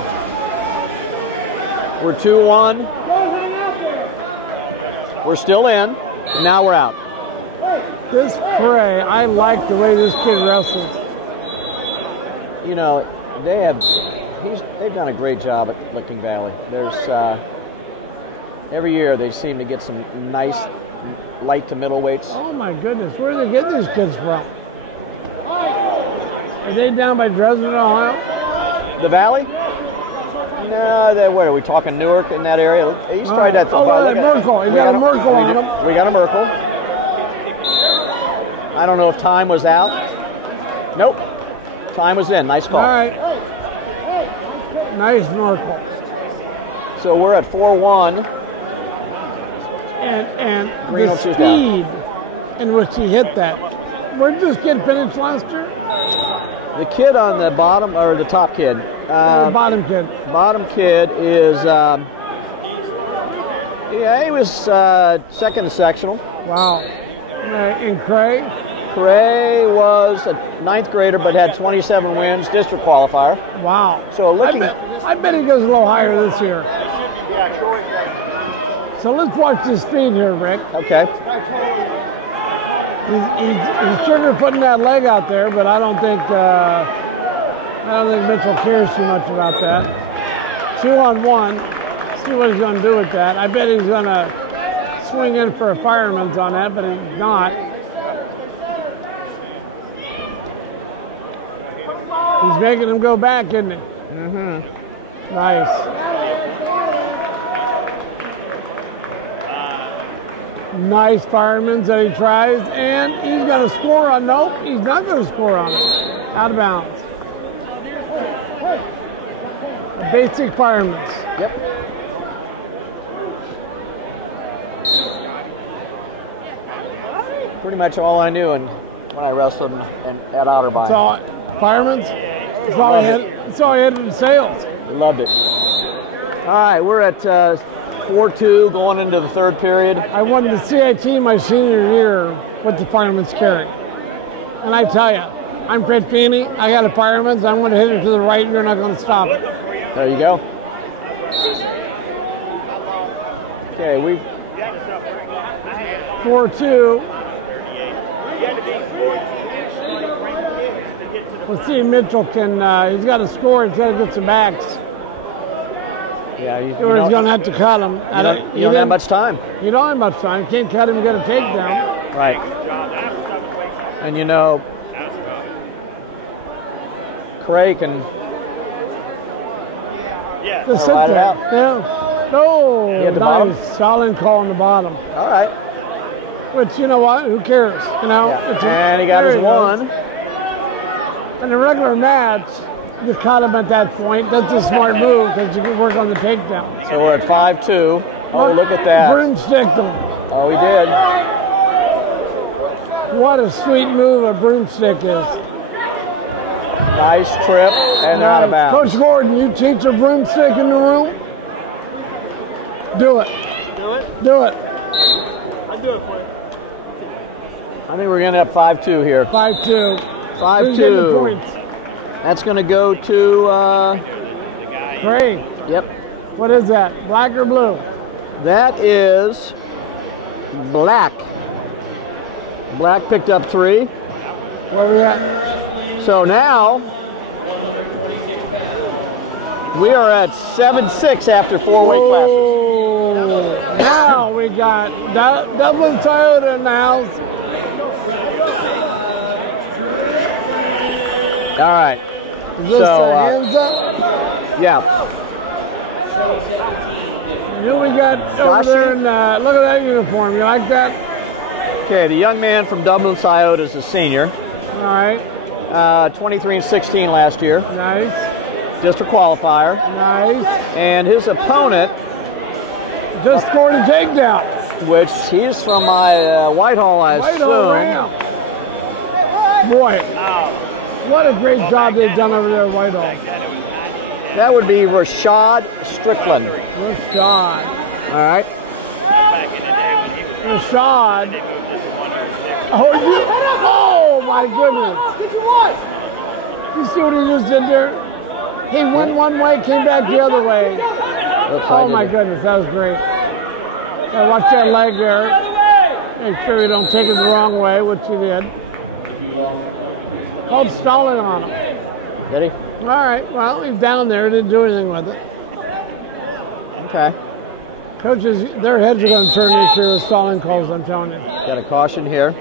We're 2-1. We're still in. Now we're out. This Cray, I like the way this kid wrestles. You know, they've done a great job at Licking Valley. There's every year they seem to get some nice light to middle weights. Oh my goodness, where do they get these kids from? Are they down by Dresden, Ohio? The Valley? No, what are we talking, Newark in that area? He's tried that. Merkel. He got a Merkel on him. We got a Merkel. I don't know if time was out. Nope. Time was in. Nice call. All right. Nice Merkel. So we're at 4-1. And the speed in which he hit that. Where did this kid finish last year? The kid on the bottom, or the top kid. Bottom kid. Bottom kid is, he was second sectional. Wow. And Cray? Cray was a 9th grader, but had 27 wins, district qualifier. Wow. So looking, I bet he goes a little higher this year. So let's watch this speed here, Rick. Okay. He's sugar putting that leg out there, but I don't think Mitchell cares too much about that. 2-on-1. See what he's going to do with that. I bet he's going to swing in for a fireman's on that, but he's not. He's making him go back, isn't he? Mm-hmm. Nice. Nice fireman's that he tries, and he's going to score on. Nope, he's not going to score on it. Out of bounds. A basic fireman's. Yep. Pretty much all I knew when I wrestled at Otterbein. That's all. Fireman's. That's all he had in sales. Loved it. All right, we're at 4-2 going into the 3rd period. I won the CIT my senior year with the fireman's carry. And I tell you, I'm Fred Feeney. I got a fireman's. I'm going to hit it to the right. You're not going to stop it. There you go. Okay, 4-2. Let's see if Mitchell can, he's got to score, he's got to get some backs. Yeah, he's going to have to cut him. You don't have much time. You don't have much time. You can't cut him and get a takedown. Right. And you know, Cray can just sit ride it there. out. Yeah. No, nice. Solid call on the bottom. All right. Which, you know what, who cares? You know. Yeah. And he got his one. In a regular match, you cut him at that point. That's a smart move because you can work on the takedown. So we're at 5-2. Oh, look at that. Broomstick him. Oh, he did. What a sweet move a broomstick is. Nice trip and out of bounds. Coach Gordon, you teach a broomstick in the room? Do it. Do it? Do it. I'll do it for you. I think we're going to have 5-2 here. 5-2. 5-2. That's going to go to Cray. Yep. What is that? Black or blue? That is black. Black picked up 3. Where we at? So now we are at 7-6 after 4 weight classes. Now we got Dublin Toyota in the house. All right. Is this hands up? Yeah. And who we got over there? And look at that uniform. You like that? Okay, the young man from Dublin Toyota is a senior. All right. 23-16 last year. Nice. District qualifier. Nice. And his opponent just scored a takedown. Which he's from my Whitehall, I assume. Boy, what a great job they've done over there at Whitehall. That would be Rashad Strickland. Rashad. All right. Rashad. Oh my goodness. You see what he just did there? He went one way, came back the other way. Oh my goodness, that was great. Now watch that leg there. Make sure you don't take it the wrong way, which you did. Called stalling on him. Did he? All right, well, he's down there, didn't do anything with it. Okay. Coaches, their heads are going to turn this year with stalling calls, I'm telling you. Got a caution here.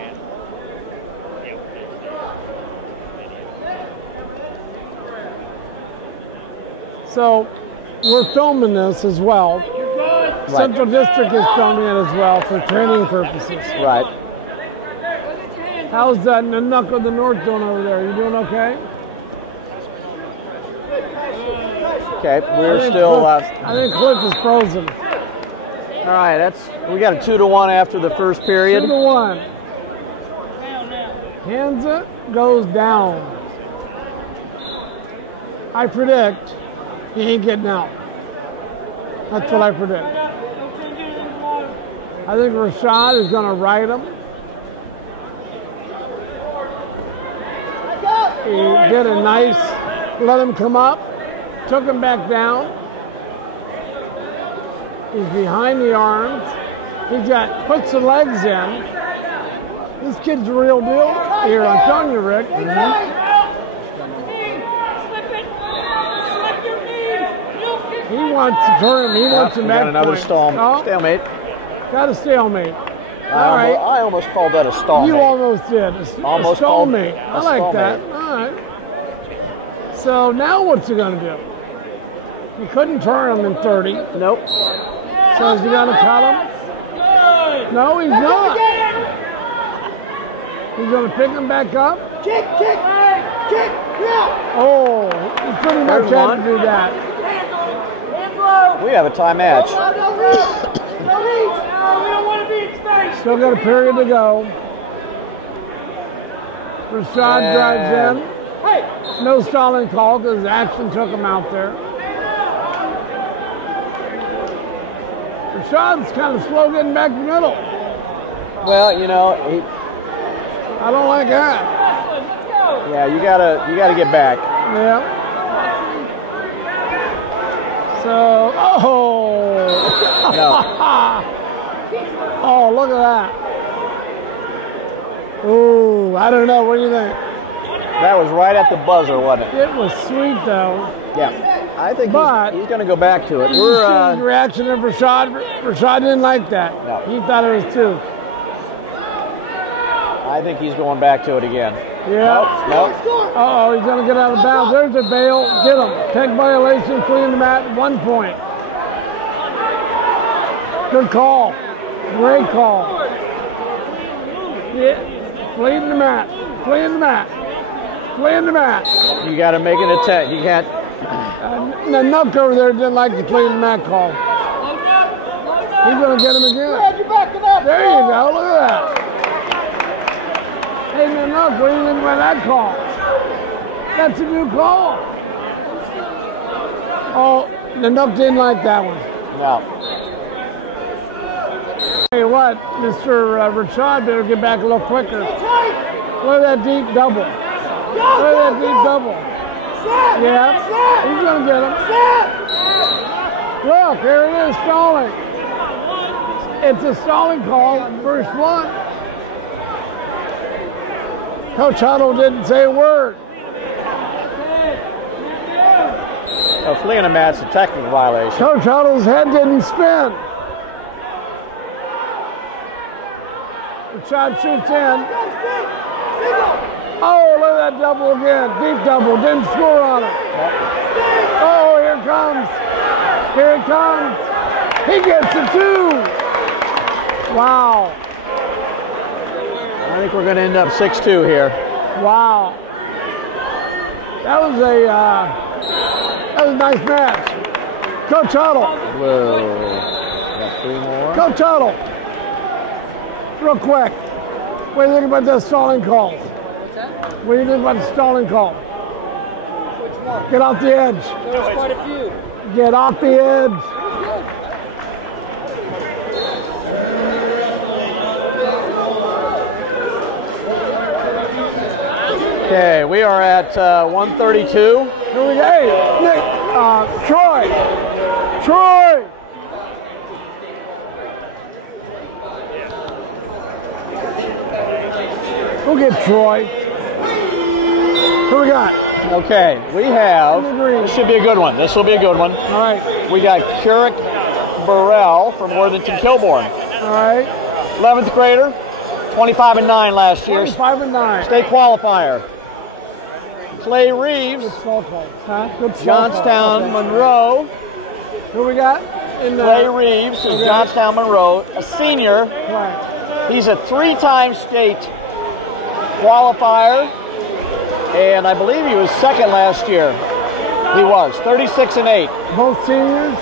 So, we're filming this as well. Right. Central District is filming it as well for training purposes. Right. How's that Nanook of the North doing over there? You doing okay? Okay, we're still. I think Cliff is frozen. All right, we got a 2-1 after the first period. 2-1. Hansa goes down. I predict he ain't getting out. That's what I predict. I think Rashad is going to ride him. Get a nice, let him come up, took him back down. He's behind the arms. Puts the legs in. This kid's the real deal here, I'm telling you, Rick. He wants to turn him. He wants him back. Got another stalemate. Got a stalemate. All right. I almost called that a stalemate. You almost did. Almost a stalemate. I like that. All right. So now what's he going to do? He couldn't turn him in 30. Nope. So is he going to cut him? No, he's not. He's going to pick him back up. Kick, Oh, he pretty much had to do that. We have a tie match. Still got a period to go. Rashad drives in. No stalling call because action took him out there. Rashad's kind of slow getting back to the middle. Well, you know, I don't like that. Yeah, you gotta get back. Yeah. So, No. Oh, look at that. Ooh, I don't know. What do you think? That was right at the buzzer, wasn't it? It was sweet, though. Yeah. I think he's going to go back to it. The reaction of Rashad. Rashad didn't like that. No. He thought it was two. I think he's going back to it again. Yeah. Nope. Uh-oh, he's going to get out of bounds. There's a bail. Get him. Peg violation, clean the mat, 1 point. Good call. Great call. Yeah. Clean the mat. Clean the mat. Clean the mat. You got to make it a tech. You can't. The Nuck over there didn't like the clean the mat call. He's going to get him again. There you go. Look at that. Hey, Nuck, what do you think about that call? That's a new call. Oh, the Nuck didn't like that one. No. Hey, what? Mr. Rashad better get back a little quicker. Look at that deep double. Look at that deep double. Yeah, he's going to get him. Look, here it is, stalling. It's a stalling call, first one. Coach Huddle didn't say a word. Fleeing a mat's a technical violation. Coach Huddle's head didn't spin. Rashad shoots in. Oh, look at that double again. Deep double. Didn't score on it. Oh, here it comes. Here it comes. He gets the 2. Wow. I think we're going to end up 6-2 here. Wow. That was a nice match. Coach Huddle. Whoa. Got 3 more. Coach Huddle. Real quick. What do you think about the stalling calls? What's that? What do you think about the stalling call? Which one? Get off the edge. There's quite a few. Get off the edge. Okay, we are at 132. Here we go. Hey, Nick, Troy. Troy. Go get Troy. Who we got? Okay, we have, this should be a good one. This will be a good one. All right. We got Keurig Burrell from Worthington Kilbourne. All right. 11th grader, 25-9 last year. 25-9. State qualifier. Clay Reeves, Johnstown Monroe. Who we got? Clay Reeves is Johnstown Monroe, a senior. Right. He's a 3-time state qualifier, and I believe he was second last year. He was 36-8. Both seniors.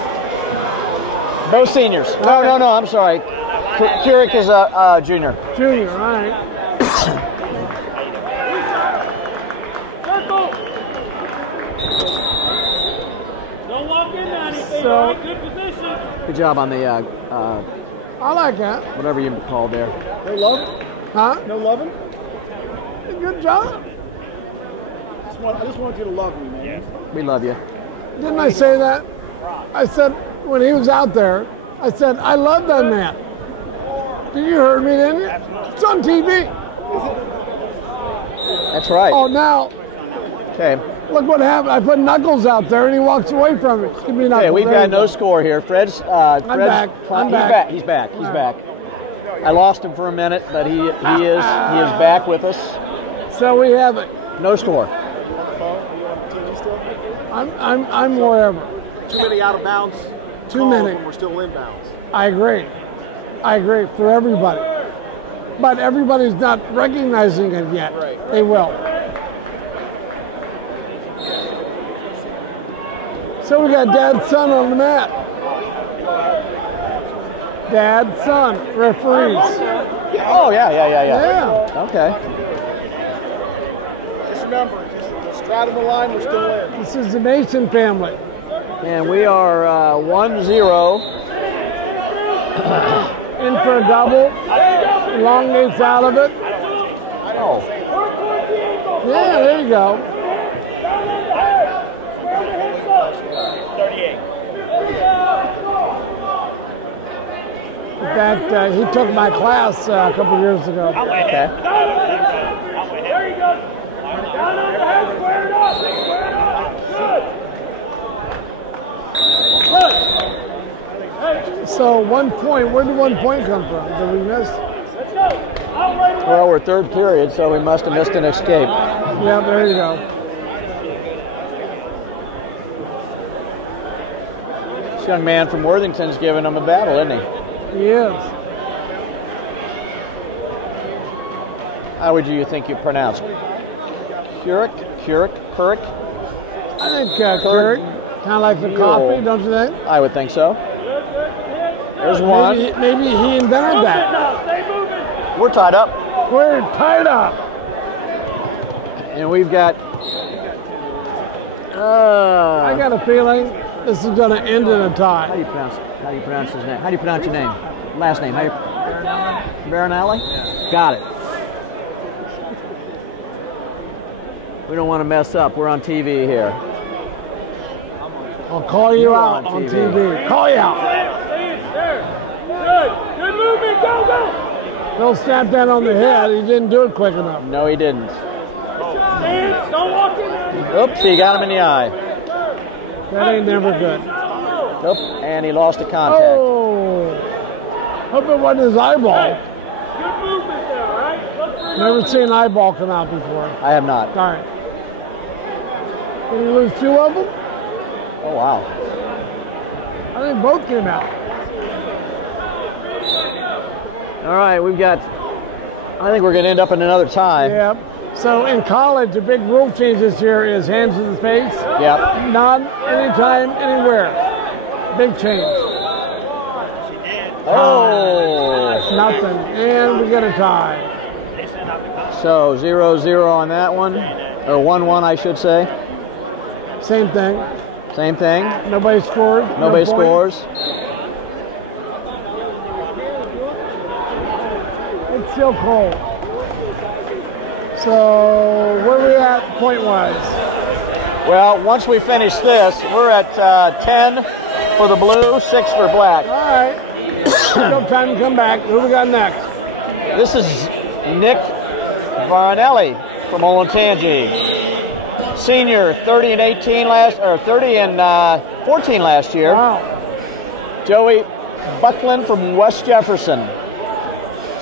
Both seniors. No, I'm sorry. Keurig is a junior. Junior, all right. Don't walk in on anything. So, Good position. Good job on the I like that. whatever you called there. No love? Huh? No loving? Good job. just want you to love me, man. We love you. Didn't I say that? I said, when he was out there, I said, I love that man. Did you hear me, didn't you? It's on TV. That's right. Oh, now. Okay. Look what happened. I put Knuckles out there, and he walks away from it. Give me Knuckles. Okay, we've got no score here. Fred's I'm back. He's back. I lost him for a minute, but he is back with us. So we have it. No score. I'm wherever. Too many out of bounds. Too many. We're still inbounds. I agree for everybody. But everybody's not recognizing it yet. Right. They will. So we got Dad's son on the mat. Dad's son, referees. Oh, yeah. Yeah. Okay. Just remember, just straddle the line, we're still in. This is the Mason family. And we are 1-0. In for a double. Elongates out of it. Oh. Yeah, there you go. 38. In fact, he took my class a couple years ago. Okay. There you go. Down on the head, square it up. Square it up. Good. So 1 point, where did 1 point come from? Did we miss? Let's go. Well, we're third period, so we must have missed an escape. Yeah, there you go. This young man from Worthington's giving him a battle, isn't he? He is. How would you think you pronounce it? Keurig? I think Keurig, kind of like the coffee, don't you think? I would think so. There's one. Maybe he invented that. We're tied up. We're tied up. And we've got... I got a feeling this is going to end in a tie. How do you pronounce his name? How do you pronounce your name? Last name? Baronelli? Got it. We don't want to mess up. We're on TV here. I'll call you out on TV. Call you out. Good movement. Go. Don't snap that on the head. He didn't do it quick enough. No, he didn't. Don't walk in there. Oops, he got him in the eye. That ain't never good. Nope, and he lost the contact. Oh. Hope it wasn't his eyeball. Good movement there, all right? Never seen an eyeball come out before. I have not. All right. Did you lose 2 of them? Oh, wow. I think both came out. All right, we've got, I think we're going to end up in another tie. Yeah. So in college, the big rule change this year is hands to the face. Yep. None, anytime, anywhere. Big change. Oh. Nothing. And we get a tie. So 0-0 on that one. Or 1-1, I should say. Same thing. Same thing. Nobody scored. Nobody scores. It's still cold. So where are we at point-wise? Well, once we finish this, we're at 10 for the blue, 6 for black. All right. No time to come back. Who we got next? This is Nick Varnelli from Olentangy. Senior, 30 and 14 last year. Wow. Joey Buckland from West Jefferson.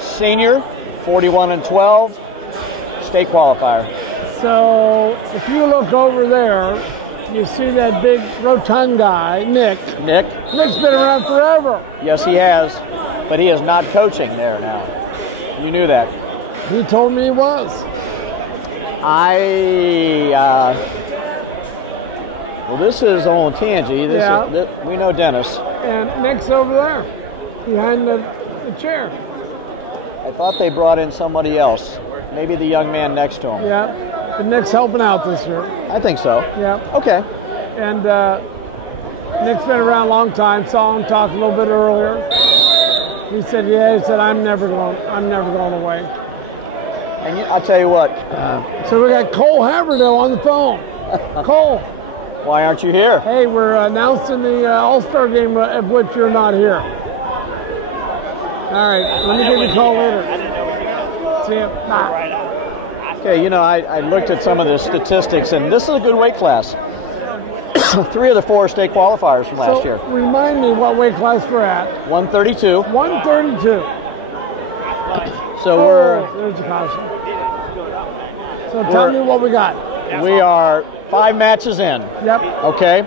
Senior, 41 and 12. State qualifier. So if you look over there, you see that big rotund guy, Nick. Nick's been around forever. Yes, he has, but he is not coaching there now. You knew that. He told me he was. Well, this is Olentangy. We know Dennis. And Nick's over there, behind the chair. I thought they brought in somebody else. Maybe the young man next to him. Yeah, but Nick's helping out this year. I think so. Yeah. Okay. And Nick's been around a long time. Saw him talk a little bit earlier. He said, "Yeah." He said, "I'm never going away." And I'll tell you what. So we got Cole Haverdale on the phone. Cole. Why aren't you here? Hey, we're announcing the All-Star game of which you're not here. All right, let me give you a call later. See you. Bye. Okay, you know, I looked at some of the statistics, and this is a good weight class. 3 of the 4 state qualifiers from last year. Remind me what weight class we're at. 132. 132. So we're... There's the caution. So tell me what we got. We are 5 matches in. Yep. Okay.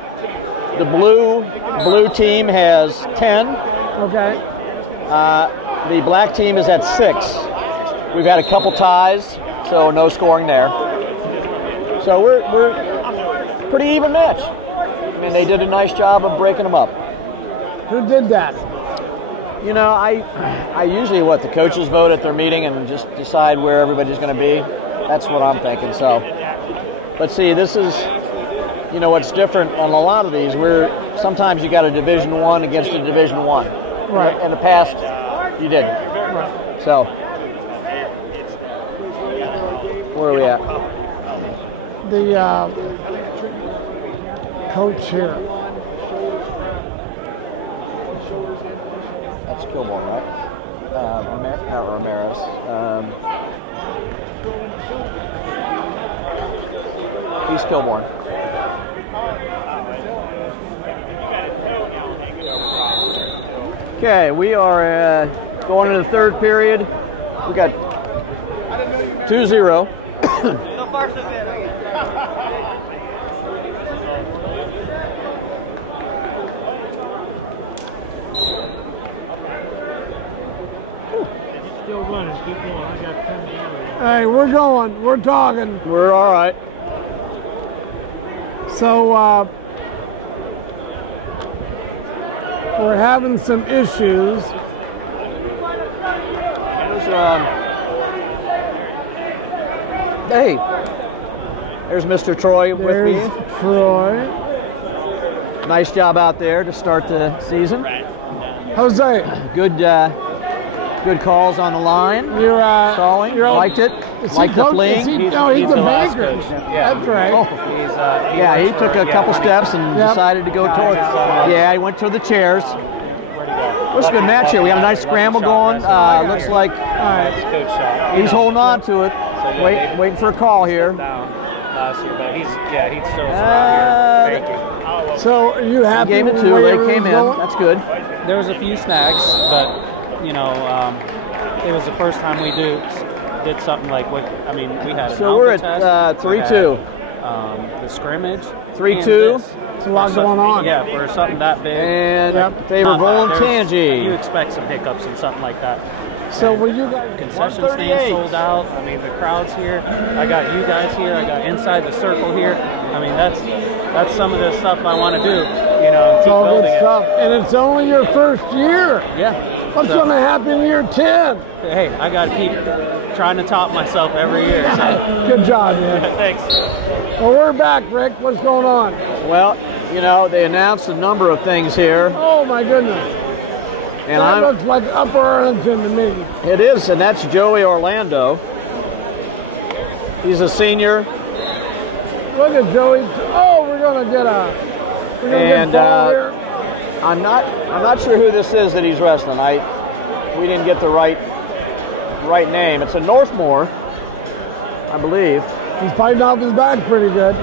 The blue team has 10. Okay. The black team is at 6. We've had a couple ties, so no scoring there. So we're pretty even match. I mean, they did a nice job of breaking them up. Who did that? You know, I usually the coaches vote at their meeting and just decide where everybody's going to be. That's what I'm thinking. So, but see, this is, you know, what's different on a lot of these. Sometimes you got a Division I against a Division I. Right. In the past, you didn't. Right. So, where are we at? The coach here. That's Kilbourne, right? Not Ramirez. He's Kilbourne. Okay, we are going into the third period. We got 2-0. Still running. Keep going. I got 10 minutes. Hey, we're going. We're talking. We're all right. So we're having some issues. Hey, there's Mr. Troy with me. There's Troy. Nice job out there to start the season. Jose. Good calls on the line. You're stalling. Liked it. Liked the fling. He's a banker. That's right. Oh. He took a couple steps and decided to go toward. Yeah, he went to the chairs. Looks a good match here. We have a nice scramble going. Looks like he's holding on to it. Waiting for a call here. Last year, but he's still around here banking. So are you happy? Gave it 2. They came in. That's good. There was a few snags, but you know, it was the first time we did something like what I mean. We had. So we're at 3-2. The scrimmage. 3-2. It's a lot going on. Yeah, for something that big. And favor Volantangi. You expect some hiccups and something like that. So were you guys concession stand sold out? I mean, the crowd's here. I got you guys here. I got inside the circle here. I mean, that's some of the stuff I want to do. You know, it's keep all building good stuff. And it's only your first year. Yeah. What's going to happen in year 10? Hey, I got to keep trying to top myself every year. So. Good job, man. Thanks. Well, we're back, Rick. What's going on? Well, you know, they announced a number of things here. Oh, my goodness. And that looks like Upper Arlington to me. It is, and that's Joey Orlando. He's a senior. Look at Joey. Oh, we're going to get a ball here. I'm not sure who this is that he's wrestling. We didn't get the right name. It's a Northmore, I believe. He's fighting off his back pretty good.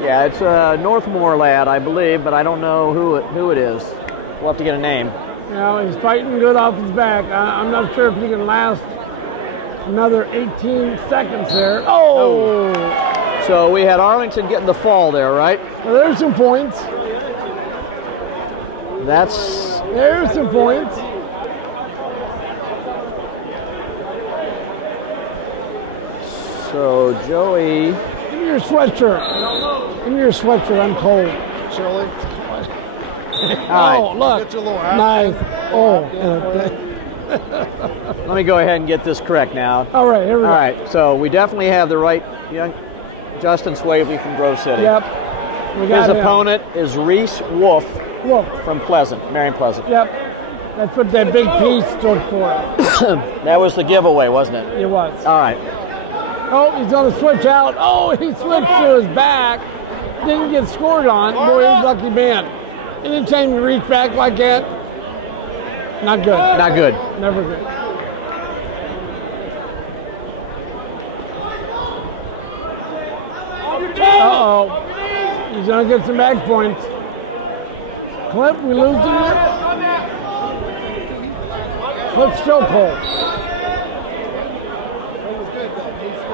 Yeah, it's a Northmore lad, I believe, but I don't know who it is. We'll have to get a name. You know, he's fighting good off his back. I'm not sure if he can last another 18 seconds there. Oh! So we had Arlington getting the fall there, right? Well, there's some points. There's some points. So Joey. Give me your sweatshirt. I'm cold. Shirley. Oh, look. Get your little hat. Nice. Oh. Let me go ahead and get this correct now. All right, here we go. All right, so we definitely have the right young Justin Swavely from Grove City. Yep. His opponent is Reese Wolf from Pleasant, Marion Pleasant. Yep. That's what that big piece stood for. That was the giveaway, wasn't it? It was. All right. Oh, he's going to switch out. Oh, he switched to his back. Didn't get scored on. Boy, he's a lucky man. Anytime you reach back like that, not good. Not good. Never good. Uh-oh. He's going to get some back points. Clip, we lose him here? Clip's still cold.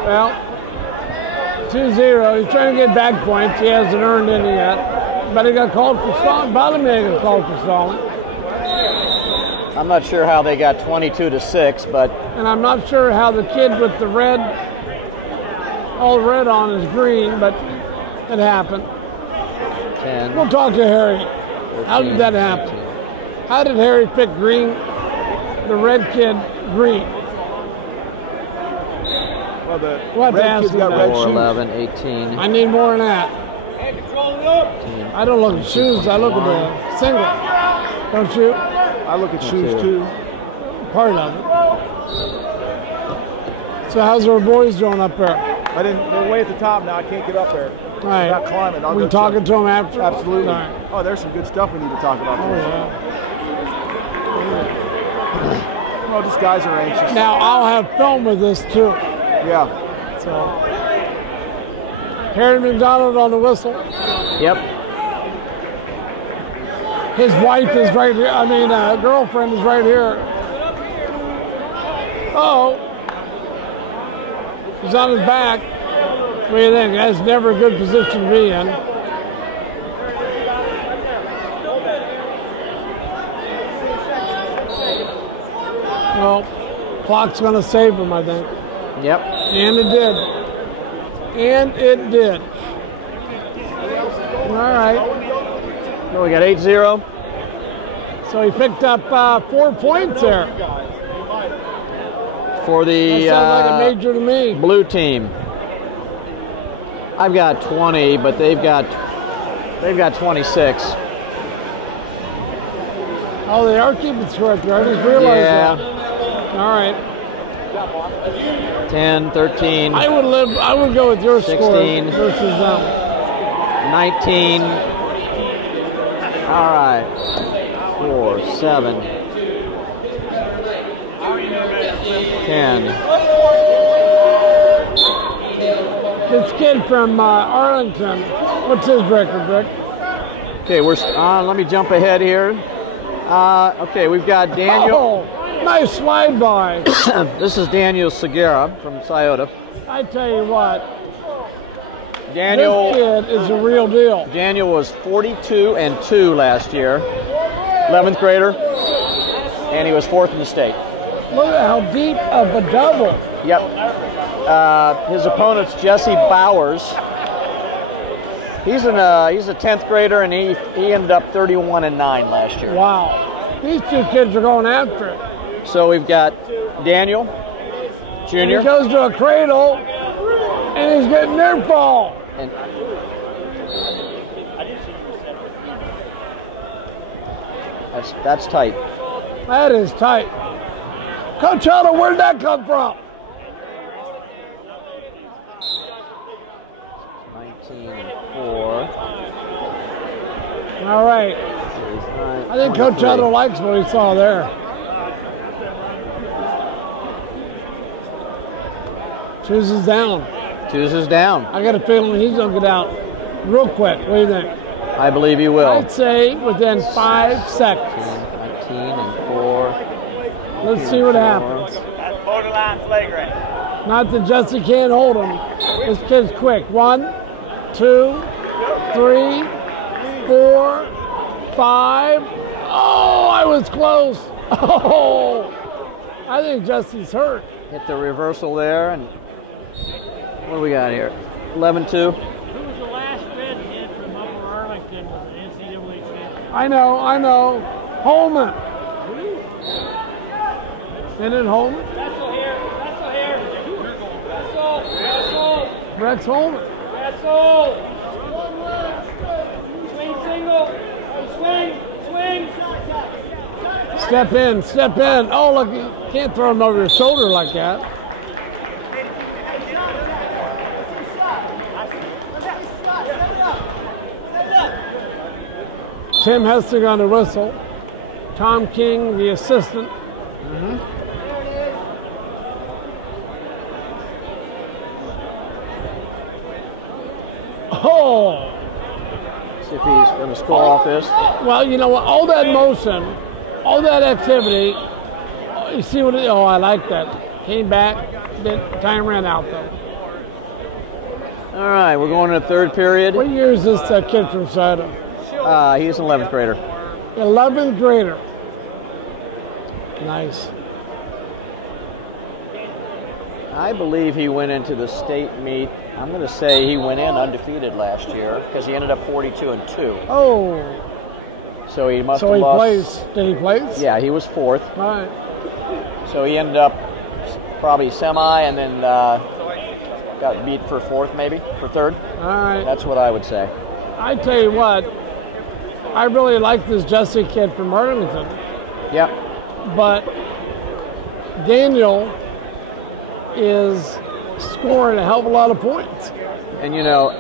Well, 2-0. He's trying to get back points. He hasn't earned any yet. But he got called for stalling. Bottom man got called for stalling. I'm not sure how they got 22-6, but... And I'm not sure how the kid with the red, all red on is green, but it happened. 10. We'll talk to Harry. 14, How did that happen? How did Harry pick green, the red kid green? Well, the What red kid's got red 4, shoes. 11, 18. I need more than that. 18. I don't look at shoes, I look at the single. Don't you? I look at shoes too. Part of it. So how's our boys doing up there? They're way at the top now. I can't get up there. All right. Not climbing. We talking to them after? Absolutely. All right. Oh, there's some good stuff we need to talk about. Oh, yeah. Well, these guys are anxious. Now, I'll have film of this, too. Yeah. So, Harry McDonald on the whistle. Yep. His wife is right here. I mean, girlfriend is right here. Uh-oh. He's on his back. What do you think? That's never a good position to be in. Well, clock's going to save him, I think. Yep. And it did. And it did. All right. No, we got 8-0. So he picked up 4 points there. For the That sounds like a major to me. blue team. I've got 20, but they've got 26. Oh, they are keeping score up there. I just realized Yeah. that. All right. 10, 13. I would go with your 16, score versus them. 19. All right. 4, 7, 10. This kid from Arlington, what's his record, Rick? Okay, let me jump ahead here. Okay, we've got Daniel. Oh, nice slide by. This is Daniel Segura from Scioto. I tell you what, Daniel, this kid is a real deal. Daniel was 42-2 last year, 11th grader, and he was 4th in the state. Look at how deep of a double. Yep. His opponent's Jesse Bowers. He's a 10th grader, and he ended up 31-9 last year. Wow. These two kids are going after it. So we've got Daniel, Jr. And he goes to a cradle, and he's getting near fall. And that's tight. That is tight. Coach Otto, where'd that come from? 19-4. All right. I think Coach Otto likes what he saw there. Chooses down. Chooses down. I got a feeling he's going to get out real quick. What do you think? I believe he will. I'd say within 5 seconds. 19-4. Let's see what happens. That's borderline flagrant. Not that Jesse can't hold him. This kid's quick. 1, 2, 3, 4, 5. Oh, I was close. Oh, I think Jesse's hurt. Hit the reversal there, and what do we got here? 11-2. Who was the last red kid from Upper Arlington with the NCAA champion? I know. Holman. Isn't it Holman? That's here. Rex Holman. Swing single. Swing. Step in, step in. Oh, look, you can't throw him over your shoulder like that. Tim Hessig on the whistle. Tom King, the assistant. Oh! See if he's going to score off this. Well, you know what? All that motion, all that activity. You see what? Oh, I like that. Came back. Then time ran out though. All right, we're going to the third period. What year is this kid from Sada? He's an 11th grader. 11th grader. Nice. I believe he went into the state meet. I'm going to say he went in undefeated last year because he ended up 42-2. Oh. So he must So have he lost. plays. Did he place? Yeah, he was 4th. All right. So he ended up probably semi and then got beat for 4th, maybe for 3rd. All right. That's what I would say. I tell you what, I really like this Jesse kid from Worthington. Yep. But Daniel is scoring a hell of a lot of points. And you know,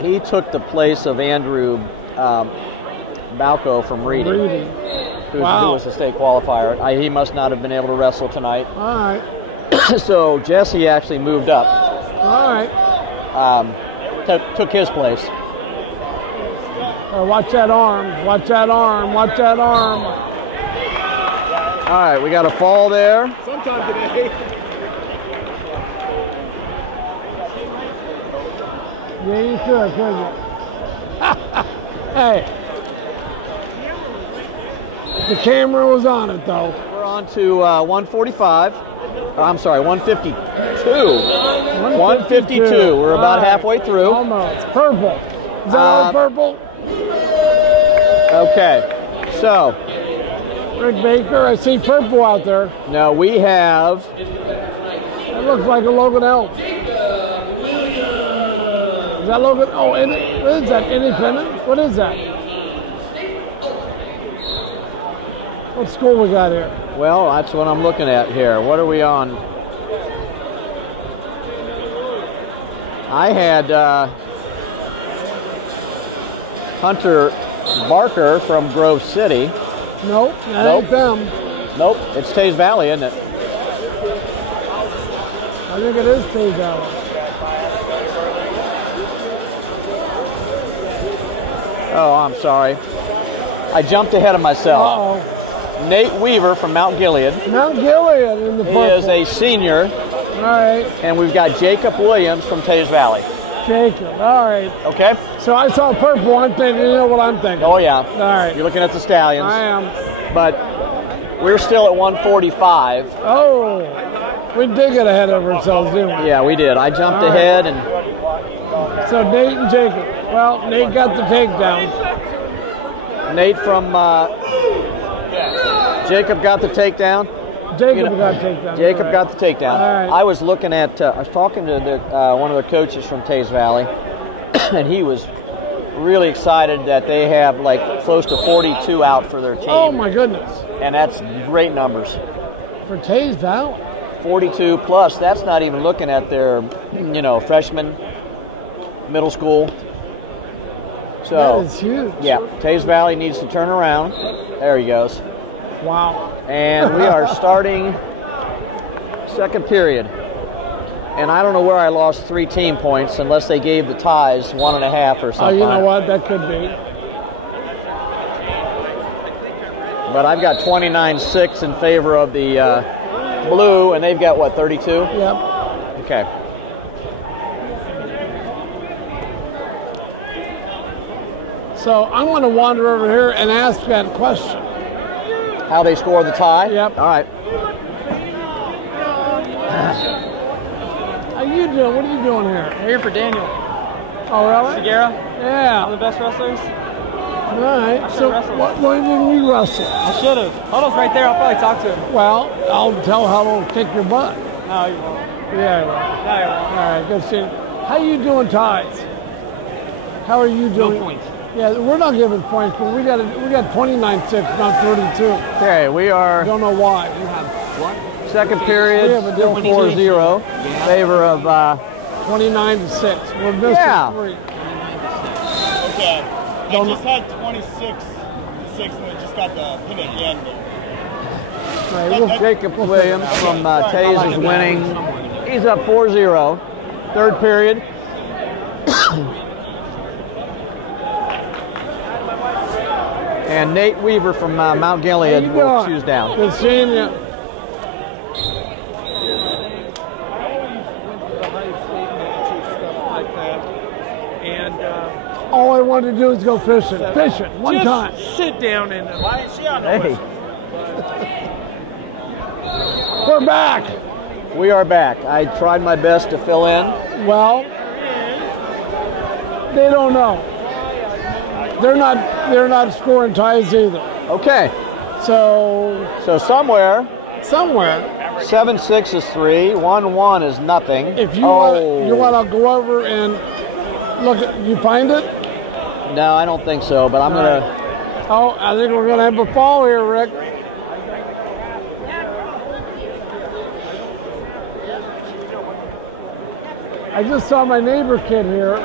he took the place of Andrew Balco from Reading, who was the state qualifier. He must not have been able to wrestle tonight. All right. So Jesse actually moved up. All right. Took his place. Watch that arm. Watch that arm. Watch that arm. All right, we got a fall there. Sometime today. Yeah, you could, couldn't you? Hey. The camera was on it, though. We're on to 145. I'm sorry, 152. 152. We're about halfway through. Almost. Purple. Is that all purple? Okay. So. Rick Baker, I see purple out there. No, we have. It looks like a Logan Elm. Is that Logan? Oh, what is that? Independent? What is that? What school we got here? Well, that's what I'm looking at here. What are we on? I had Hunter Barker from Grove City. Nope, that ain't them. Nope, it's Taze Valley, isn't it? I think it is Taze Valley. Oh, I'm sorry. I jumped ahead of myself. Uh-oh. Nate Weaver from Mount Gilead. Mount Gilead in the purple. He is a senior. All right. And we've got Jacob Williams from Taze Valley. Jacob, all right. Okay. So I saw purple, I'm thinking, you know what I'm thinking. Oh, yeah. All right. You're looking at the Stallions. I am. But we're still at 145. Oh, we did get ahead of ourselves, didn't we? Yeah, we did. I jumped ahead and... So Nate and Jacob. Well, Nate got the takedown. Nate from... Jacob got the takedown. Jacob got the takedown. Jacob got the takedown. All right. I was looking at... I was talking to one of the coaches from Taze Valley, and he was really excited that they have like close to 42 out for their team. Oh, my goodness. And that's great numbers. For Taze Valley. 42 plus. That's not even looking at their, freshman, middle school. So that is huge. Yeah, Taze Valley needs to turn around. There he goes. Wow. And we are starting second period. And I don't know where I lost 3 team points unless they gave the ties 1.5 or something. Oh, you know what? That could be. But I've got 29-6 in favor of the blue, and they've got, what, 32? Yep. Okay. So I'm going to wander over here and ask that question. How they score the tie? Yep. All right. How you doing? What are you doing here? I'm here for Daniel. Oh, really? Segura? Yeah. One of the best wrestlers. All right. So why didn't we wrestle? I should have. Huddle's right there. I'll probably talk to him. Well, I'll tell Huddle to kick your butt. No, you won't. Yeah, I will. No, you won't. All right, good seeing you. How you doing, ties? How are you doing? No points. Yeah, we're not giving points, but we got 29-6, not 32. Okay, we are. Don't know why. Second period, still 4-0. Favor of 29-6. We're missing 3. Okay. I just had 26-6 and I just got the pin at the end. Jacob Williams from Taze is winning. He's up 4-0. Third period. And Nate Weaver from Mount Gilead will choose down. Good seeing you. All I wanted to do is go fishing. Fishing, one time. Sit down in the. Why is she on the Hey. We're back. We are back. I tried my best to fill in. Well, they don't know. They're not scoring ties either. Okay. So somewhere. 7-6 is 3. 1-1 is nothing. If you want to go over and look, you find it? No, I don't think so. But I'm gonna. Oh, I think we're gonna have a fall here, Rick. I just saw my neighbor kid here.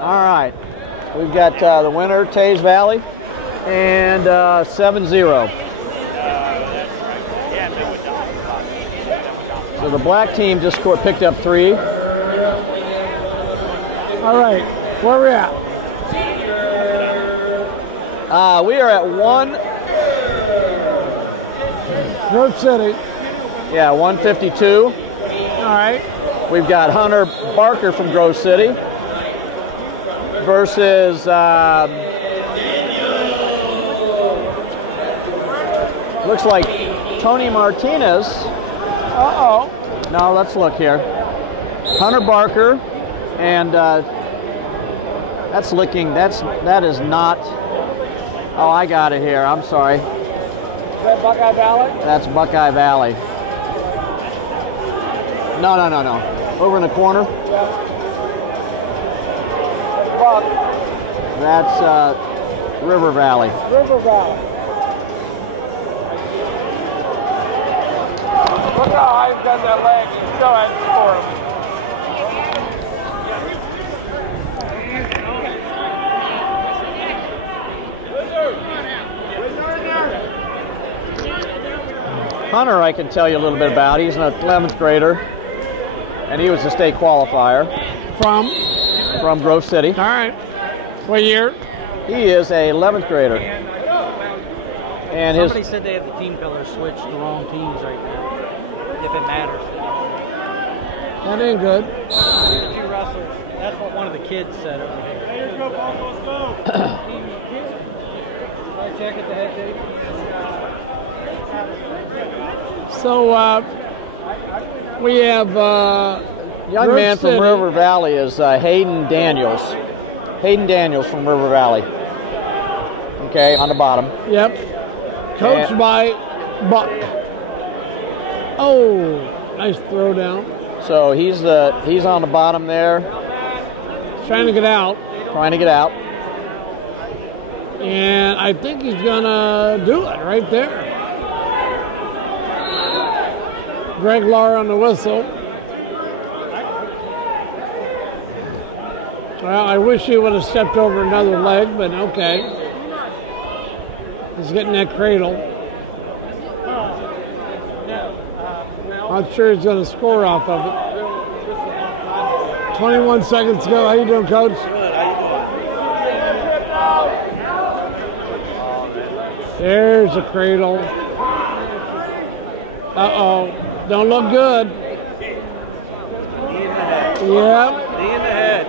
All right. We've got the winner, Taze Valley, and 7-0. So the black team just picked up 3. All right, where are we at? We are at 1. Grove City. Yeah, 152. All right. We've got Hunter Barker from Grove City versus looks like Tony Martinez. Uh-oh. No, let's look here. Hunter Barker, and that is not. Oh, I got it here. I'm sorry. Is that Buckeye Valley? That's Buckeye Valley. No. Over in the corner. That's River Valley. River Valley. Look how high he's got that leg. He's still at Hunter, I can tell you a little bit about. He's an 11th grader, and he was a state qualifier. From Grove City. All right. What year? He is a 11th grader. And somebody said they have the team colors switched to the wrong teams right now, if it matters. That ain't good. The 2 wrestlers. That's what one of the kids said over here. Let's go, Broncos, go! Check it, the head tape. So we have young man from River Valley is Hayden Daniels. Hayden Daniels from River Valley. Okay, on the bottom. Yep. Coached by Buck. Oh, nice throw down. So he's on the bottom there. Trying to get out. And I think he's gonna do it right there. Greg Lahr on the whistle. Well, I wish he would have stepped over another leg, but okay. He's getting that cradle. Not sure he's going to score off of it. 21 seconds to go. How you doing, Coach? There's a cradle. Uh-oh. Don't look good. Yep. Knee in the head.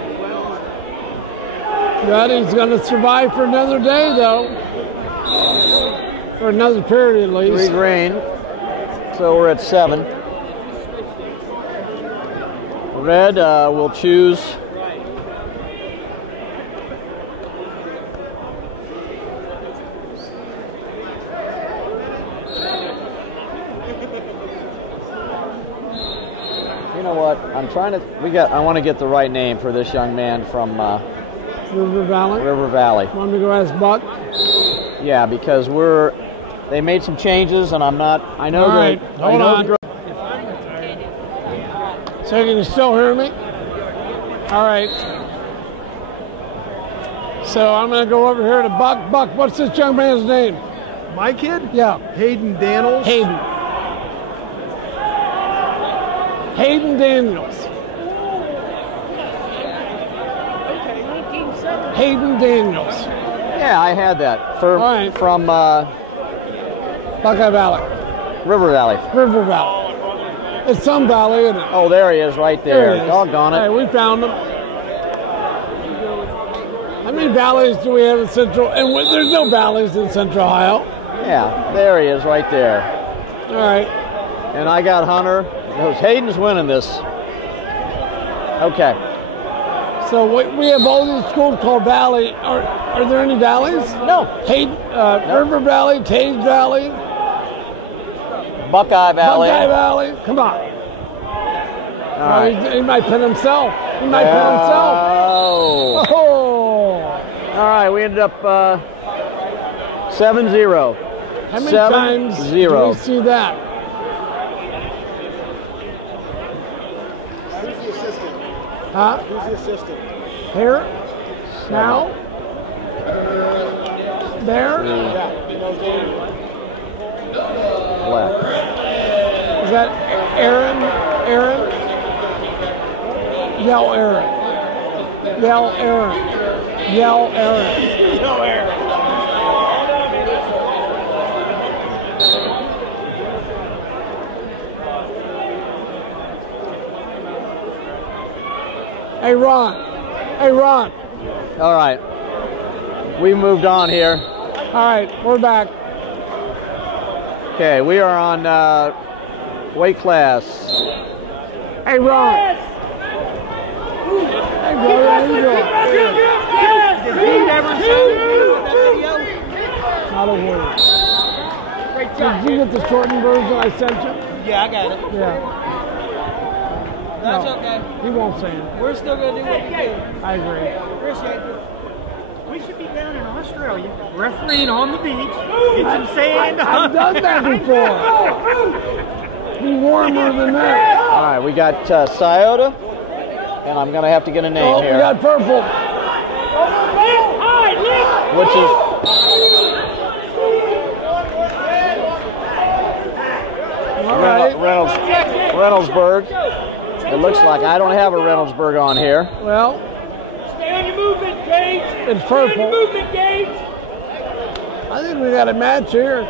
But he's going to survive for another day, though. For another period, at least. 3 grain. So we're at 7. Red will choose you know what? I'm trying to. I want to get the right name for this young man from River Valley. River Valley. Want me to go ask Buck? Yeah, because they made some changes, and I'm not. I know. All right, hold on. The, So can you still hear me? All right. So I'm going to go over here to Buck. Buck, what's this young man's name? My kid? Yeah. Hayden Daniels. Hayden Daniels. Hayden Daniels. Yeah, I had that from Buckeye Valley. River Valley. River Valley. It's some valley, isn't it? Oh, there he is, right there. Doggone it. Hey, we found him. How many valleys do we have in Central? And there's no valleys in Central Ohio. Yeah, there he is, right there. All right. And I got Hunter. Hayden's winning this. Okay. So we have all these schools called Valley. Are there any valleys? No. River Valley, Tage Valley. Buckeye Valley. Buckeye Valley. Come on. All right. He might pin himself. He might pin himself. Oh. All right, we ended up 7-0. How many times do we see that? Who's the assistant? Huh? Who's the assistant? Here? Now? There? Left. Is that Aaron? Aaron? Yell Aaron. Yell Aaron. Yell Aaron. Yell Aaron. Hey, Ron. Hey, Ron. All right. We moved on here. All right, we're back. Okay, we are on weight class. Hey, Ron. Hey, brother, how you doing? Did he never show you that video? Not a word. Did you get the shortened version I sent you? Yeah, I got it. Yeah. That's No, okay. He won't say it. We're still going to do what we do. I agree. Appreciate it. We should be down in Australia, refereeing on the beach, get some sand. I've done that before. Be warmer than that. All right, we got Scioto, and I'm going to have to get a name here. We got purple. Which is... All right. Reynoldsburg. It looks like I don't have a Reynoldsburg on here. Well, Stay on your movement, Gage. it's purple. Stay on your movement, Gage. I think we got a match here.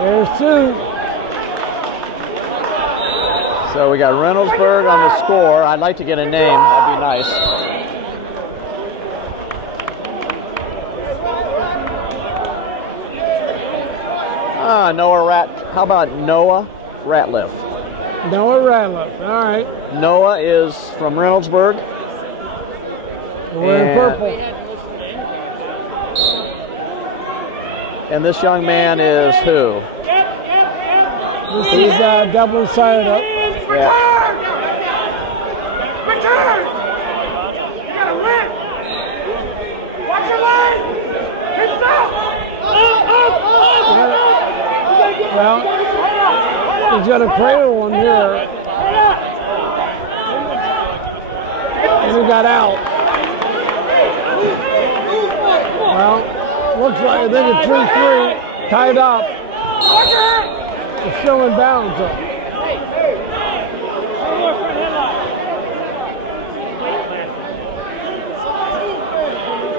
There's two. So we got Reynoldsburg on the score. I'd like to get a name. That'd be nice. How about Noah Ratliff? Noah Ratliff, all right. Noah is from Reynoldsburg. We're in purple. And this young man is who? This is Dublin Scioto. Yeah. Return! You gotta win! Watch your leg! Keep stop! Well, he's got a cradle one here. And he got out. Well, looks like they did 3-3, tied up. It's still in bounds though.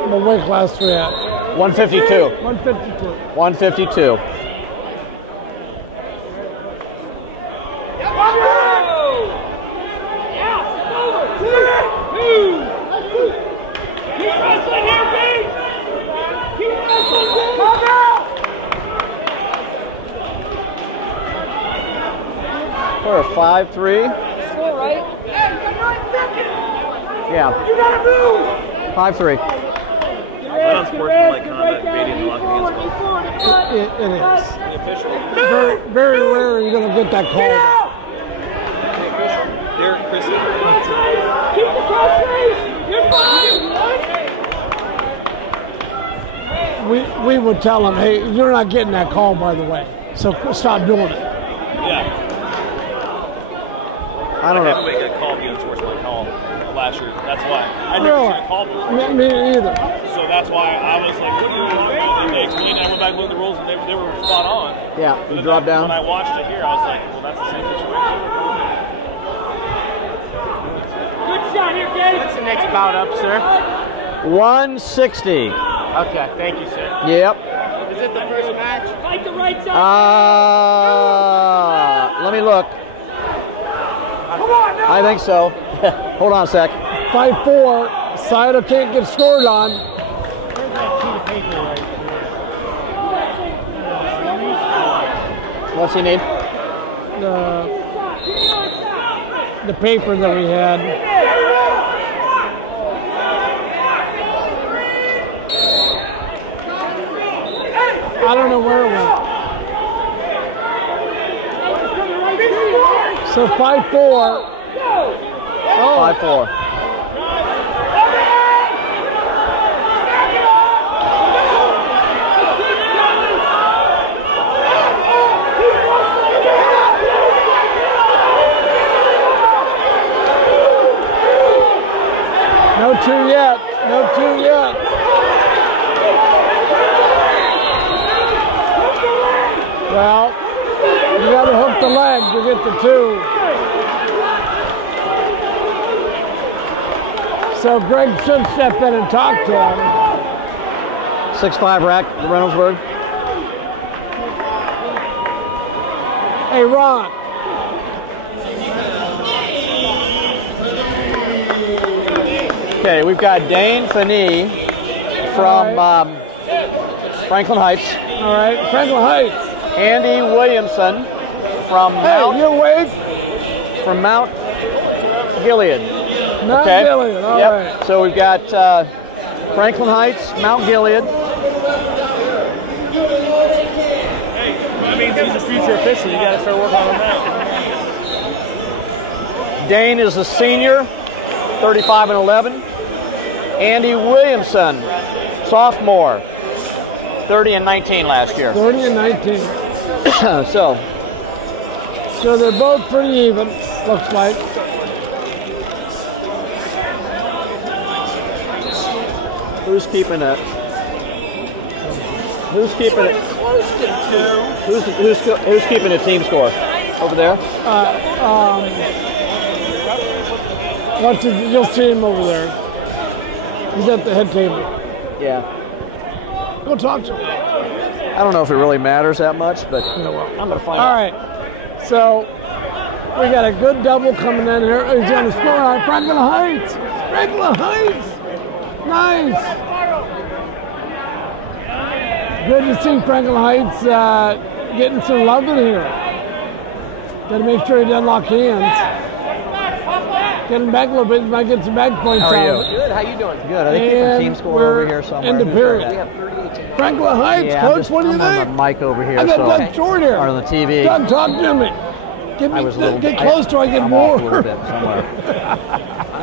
What weight class we at? 152. 152. 152. 5-3. Score right. Yeah. 5-3 Unsportsmanlike conduct, baiting the lock against goal. It is. Very, very rare you're going to get that call. Derek Chrissy. Keep the cross face. You're fine. We would tell them, hey, you're not getting that call, by the way. So stop doing it. Yeah. I don't know. I had to make a call being unsportsmanlike call last year. That's why. I never Really? seen a call before. Me either. So that's why I was like, what are you doing? They explained, I went back and looked at the rules, and they were spot on. Yeah, But you drop down. When I watched it here, I was like, well, that's the same situation. Good shot here, Gabe. What's the next bout up, sir? 160. Okay, thank you, sir. Yep. Is it the first match? Fight the right side. Let me look. I think so. Hold on a sec. 5-4. Sider can't get scored on. What's he need? The paper that we had. I don't know where it went. So 5-4. Oh. 5-4. No two yet. No two yet. Well, you got to hook the leg to get the two. So Greg should step in and talk to him. 6'5" rack, Reynoldsburg. Hey, Ron. Okay, we've got Dane Finney from Franklin Heights. All right, Franklin Heights. Andy Williamson from Mount Gilead. Mount Gilead, all right. So we've got Franklin Heights, Mount Gilead. Hey, that means he's a future official. You got to start working on him now. Dane is a senior, 35 and 11. Andy Williamson, sophomore, 30 and 19 last year. 30 and 19. So they're both pretty even, looks like. Who's keeping it? Who's keeping it? Who's keeping the team score over there? You'll see him over there. He's at the head table. Yeah. Go talk to him. I don't know if it really matters that much, but I'm going to find out. All right. So we got a good double coming in here. He's going to score on Franklin Heights. Franklin Heights. Nice. Good to see Franklin Heights getting some love in here. Got to make sure he doesn't lock hands. Getting back a little bit, might get some back points out. How are you? Good, how you doing? Good. I think keeping team score over here somewhere. End of period. Franklin Heights, Coach, what do you think? I'm on the mic over here. I got Doug Short here. Or on the TV. Doug, talk to me. Get close till I get more. I'm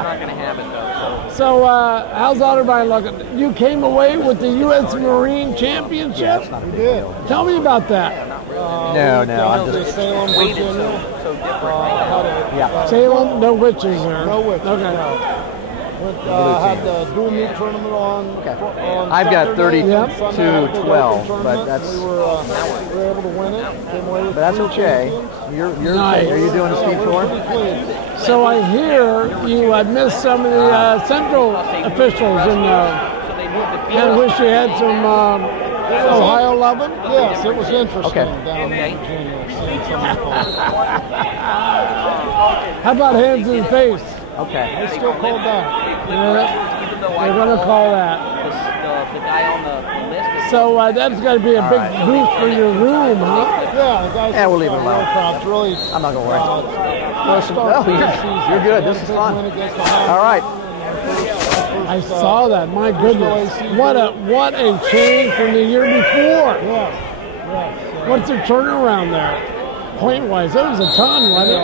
not going to have it, though. So, how's Otterbein looking? You came away with the U.S. Marine Championship? Yeah, it's not a big deal. Tell me about that. No, I'm just... Salem, Virginia. So different. Yeah. Salem, no witches there. No witches. Okay. Had the dual meet tournament on. I've got 32-12, but that's. We were able to win it. Came away with But that's okay. You're nice. Are you doing the steep tour? So I hear you had missed some of the Central officials and kind of wish you had some Ohio loving. Yes, it was interesting in down Virginia. How about hands in the face? Okay. They still called that. They're going to call that. The guy on the list. So that's got to be a big boost for your room, huh? Yeah, the guys. Yeah, we'll leave it alone. Really, I'm not going to worry. First start No, to the season. you're good. This is fun. All right. I saw that. My goodness. What a change from the year before. Yes. What's the turnaround there? Point-wise, that was a ton, wasn't it?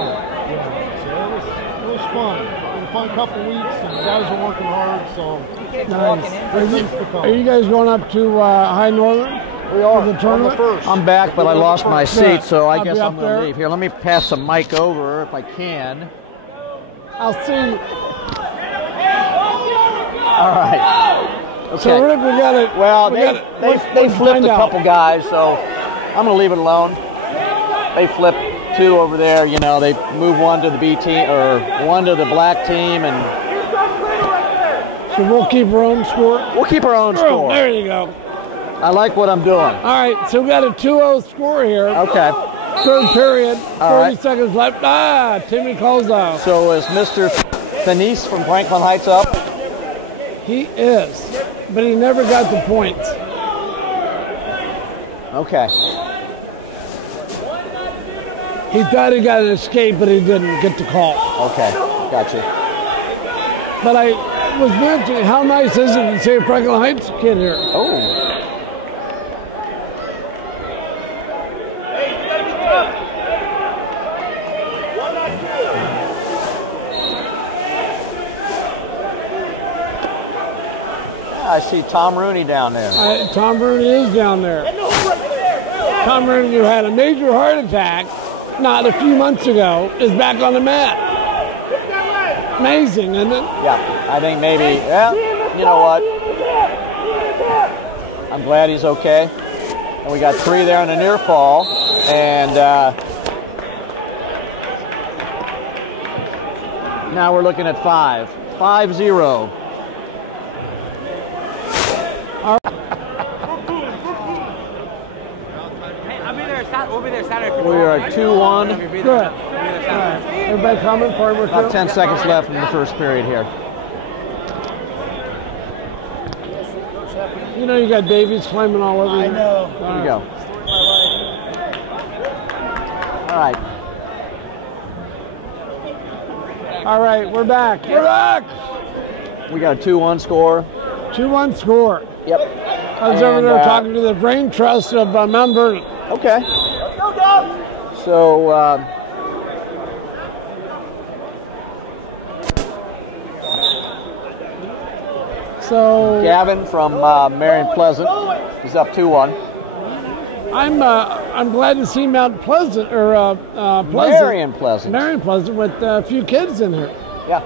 It was fun. It was a fun couple of weeks, and the guys are working hard, so Nice. Are you guys going up to High Northern? We are. For the tournament? I'm back, but I lost my seat, so I guess I'm going there. to leave. Here, let me pass the mic over if I can. I'll see. All right. Okay. So, Rick, we got it. Well, they flipped a couple guys, so I'm going to leave it alone. They flipped two over there. You know, they move one to the B team or one to the black team, and so we'll keep our own score. We'll keep our own score. There you go. I like what I'm doing. All right, so we got a 2-0 score here. Okay. Third period. 30 right. seconds left. Timmy calls out. So is Mr. Denise from Franklin Heights up? He is, but he never got the points. Okay. He thought he got an escape, but he didn't get the call. Okay, gotcha. But I was mentioning, how nice is it to see a Franklin Heights kid here? Oh. I see Tom Rooney down there. Tom Rooney is down there. Tom Rooney, who had a major heart attack not a few months ago, is back on the mat. Amazing, isn't it? Yeah, I think maybe, well, you know what? I'm glad he's okay. And we got 3 there on the near fall. And now we're looking at 5. 5-0. All right. We'll be there Saturday. We are at 2-1. Good. All right. Everybody coming forward. About 10 seconds left in the first period here. You know you got babies climbing all over you. I know. Here we go. All right. All right, we're back. We're back. We got a 2-1 score. 2-1 score. Yep. I was over there talking to the brain trust of Mount Vernon. Okay. So, Gavin from Marion Pleasant is up 2-1. I'm glad to see Mount Pleasant or Pleasant. Marion Pleasant with a few kids in here. Yeah.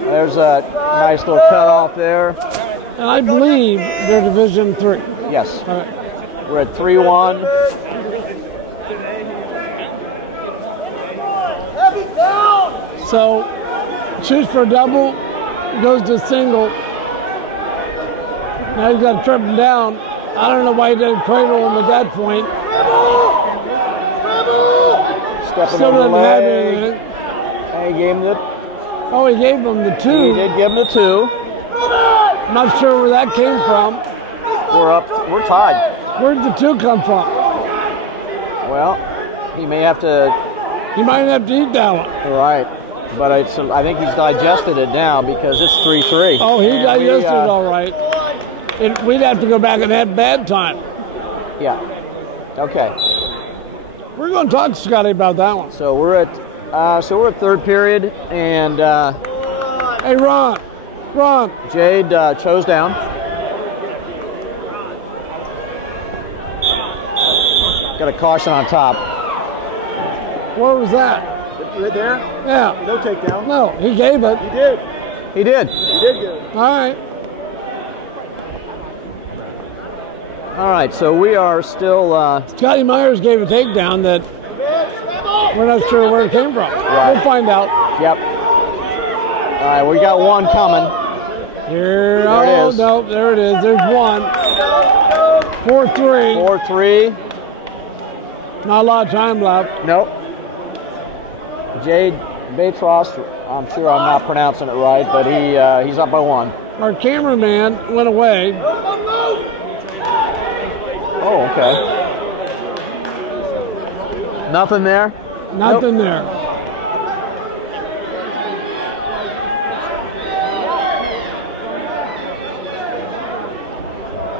There's a nice little cutoff there. And I believe they're Division 3. Yes. All right. We're at 3-1. So, shoots for a double, goes to single. Now he's got to trip him down. I don't know why he didn't cradle him at that point. Stepping Still over the doesn't have leg. anything. And he gave him the... Oh, he gave him the 2. He did give him the 2. Not sure where that came from. We're tied. Where'd the 2 come from? Well, he may have to... He might have to eat that one. Right. But I think he's digested it now because it's 3-3. Oh, he digested it all right. We'd have to go back and have bad time. Yeah. Okay. We're going to talk to Scotty about that one. So we're at third period, and hey, Ron. Jade chose down. Got a caution on top. Where was that? Right there? Yeah. No takedown. No, he gave it. He did. He did. He did good. All right. All right, so we are still... Scotty Myers gave a takedown that we're not sure where it came from. Right. We'll find out. Yep. All right, we got one coming. Here, There it is. No, there it is. There's one. 4-3. 4-3. Not a lot of time left. Nope. Jade Batros, I'm sure I'm not pronouncing it right, but he's up by 1. Our cameraman went away. Oh, okay. Nothing there? Nothing there.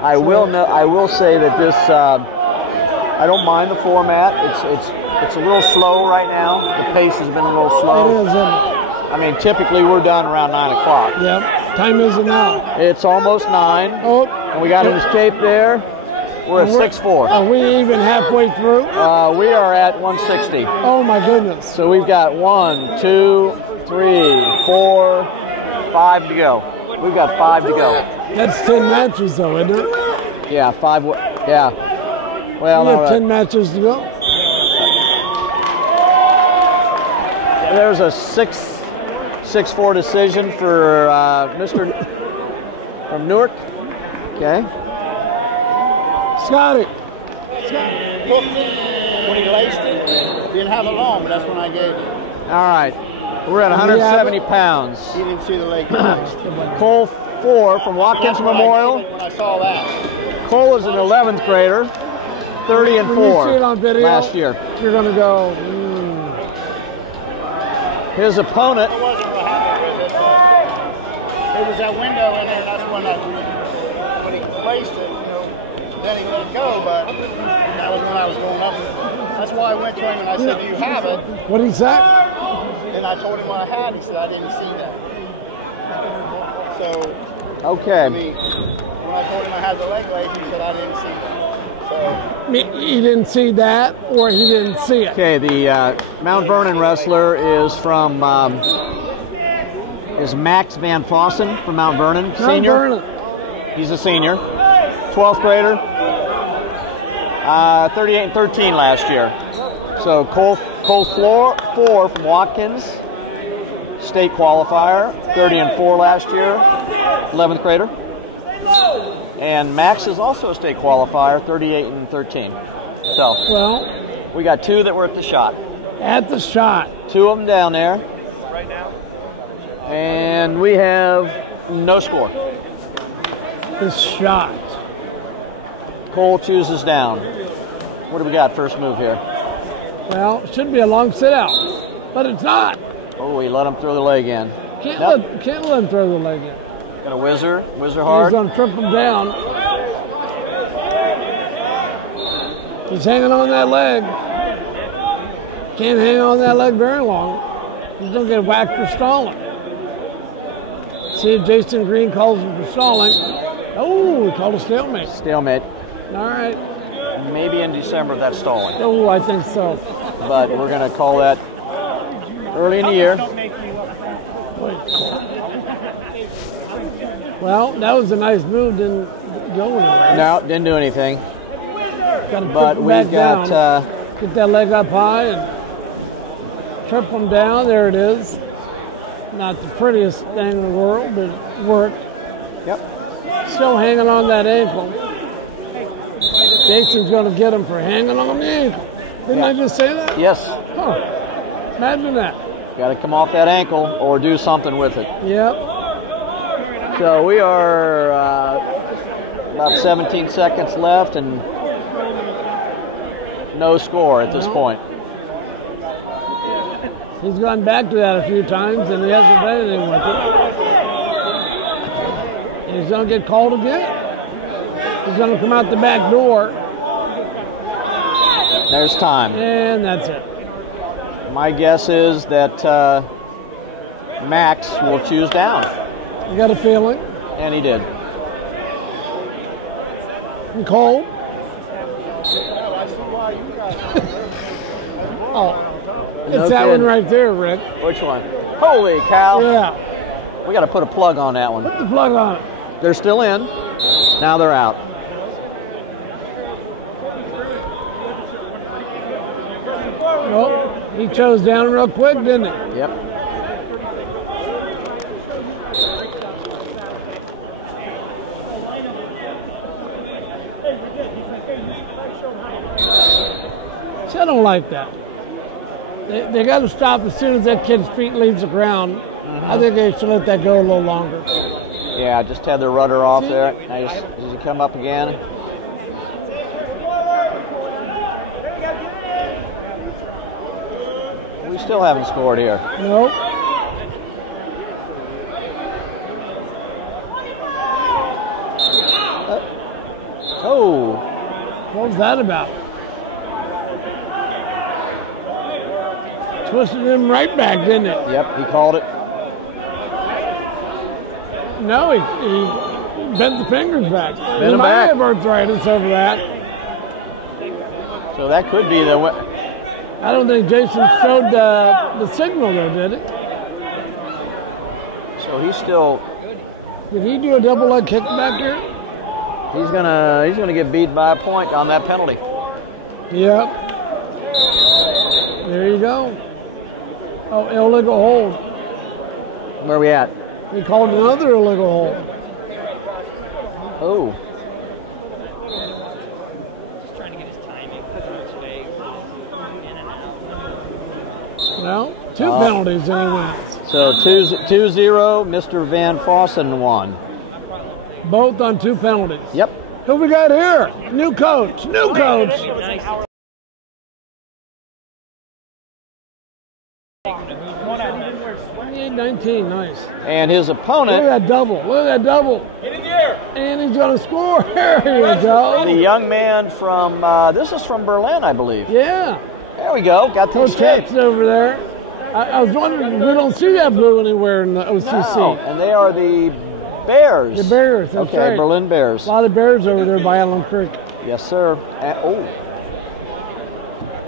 I will say that this. I don't mind the format. It's a little slow right now. The pace has been a little slow. It is, isn't it? I mean, typically we're done around 9 o'clock. Yep. Time is it now? It's almost 9. Oh. And we got an escape there. We're at 6-4. Are we even halfway through? We are at 160. Oh my goodness. So we've got 1, 2, 3, 4, 5 to go. We've got 5 to go. That's 10 matches though, isn't it? Yeah, 5. Yeah. Well, we have 10 matches to go. There's a 6-4 decision for Mr. from Newark. Okay. Scotty. When he laced it, didn't have it long, but that's when I gave it. All right. We're at 170 pounds. He didn't see the leg laced. Cole 4 from Watkins Memorial. When I saw that. Cole is an 11th grader, 30 and 4 when you see it on video, last year. You're going to go, His opponent. I wasn't real happy with it. There was that window in there, that's when he laced it, then he let it go, but that was when I was going up. That's why I went to him and I said, do you have it? What did he say? And I told him what I had, he said, I didn't see that. So, okay. I mean, when I told him I had the leg lace, he said, I didn't see that. He didn't see that, or he didn't see it. Okay, the Mount Vernon wrestler is from is Max Van Fossen from Mount Vernon, senior. Mount Vernon. He's a senior, 12th grader, 38 and 13 last year. So Cole 4 from Watkins, state qualifier, 30 and 4 last year, 11th grader. And Max is also a state qualifier, 38 and 13. So, well, we got 2 that were at the shot. At the shot. 2 of them down there. Right now. And we have no score. The shot. Cole chooses down. What do we got first move here? Well, it should be a long sit out, but it's not. Oh, we let him throw the leg in. Can't let him throw the leg in. Gonna whizzer hard. He's gonna trip him down. He's hanging on that leg. Can't hang on that leg very long. He's gonna get whacked for stalling. See if Jason Green calls him for stalling. Oh, he called a stalemate. Stalemate. All right. Maybe in December that's stalling. Oh, I think so. But we're gonna call that early in the year. Well, that was a nice move. Didn't go anywhere. No, didn't do anything. But we've got get that leg up high and trip him down. There it is. Not the prettiest thing in the world, but it worked. Yep. Still hanging on that ankle. Jason's going to get him for hanging on the ankle. Didn't I just say that? Yes. Huh. Imagine that. Got to come off that ankle or do something with it. Yep. So we are about 17 seconds left and no score at this point. He's gone back to that a few times and he hasn't done anything with it. And he's going to get called again. He's going to come out the back door. There's time. And that's it. My guess is that Max will choose down. You got a feeling? And he did. And Cole? Oh, it's that one right there, Rick. Which one? Holy cow. Yeah. We got to put a plug on that one. Put the plug on it. They're still in. Now they're out. Oh, he chose down real quick, didn't he? Yep. See, I don't like that. They got to stop as soon as that kid's feet leaves the ground. I think they should let that go a little longer. Yeah, just had the rudder off there. Now does he come up again? We still haven't scored here. Nope. What was that about? Twisted him right back, didn't it? Yep, he called it. No, he bent the fingers back. Bent He them might back. have arthritis over that. So that could be the. I don't think Jason showed the signal though, did it? So he's still. Did he do a double leg kick back here? He's gonna get beat by a point on that penalty. Yep. There you go. Oh, illegal hold. Where are we at? He called another illegal hold. Oh. Just trying to get his timing. Which way, in and out. Well, two penalties and he wins. So 2-0, Mr. Van Fossen won. Both on two penalties. Yep. Who we got here? New coach. New coach. 28-19, nice. And his opponent. Look at that double. Look at that double. Get in the air. And he's going to score. There you go. The young man from, this is from Berlin, I believe. Yeah. There we go. Got the escape. over there. I was wondering, we don't see that blue anywhere in the OCC. No, and they are the Bears. The Bears, that's okay, right. Berlin Bears. A lot of Bears over there by Allen Creek. Yes, sir. Oh.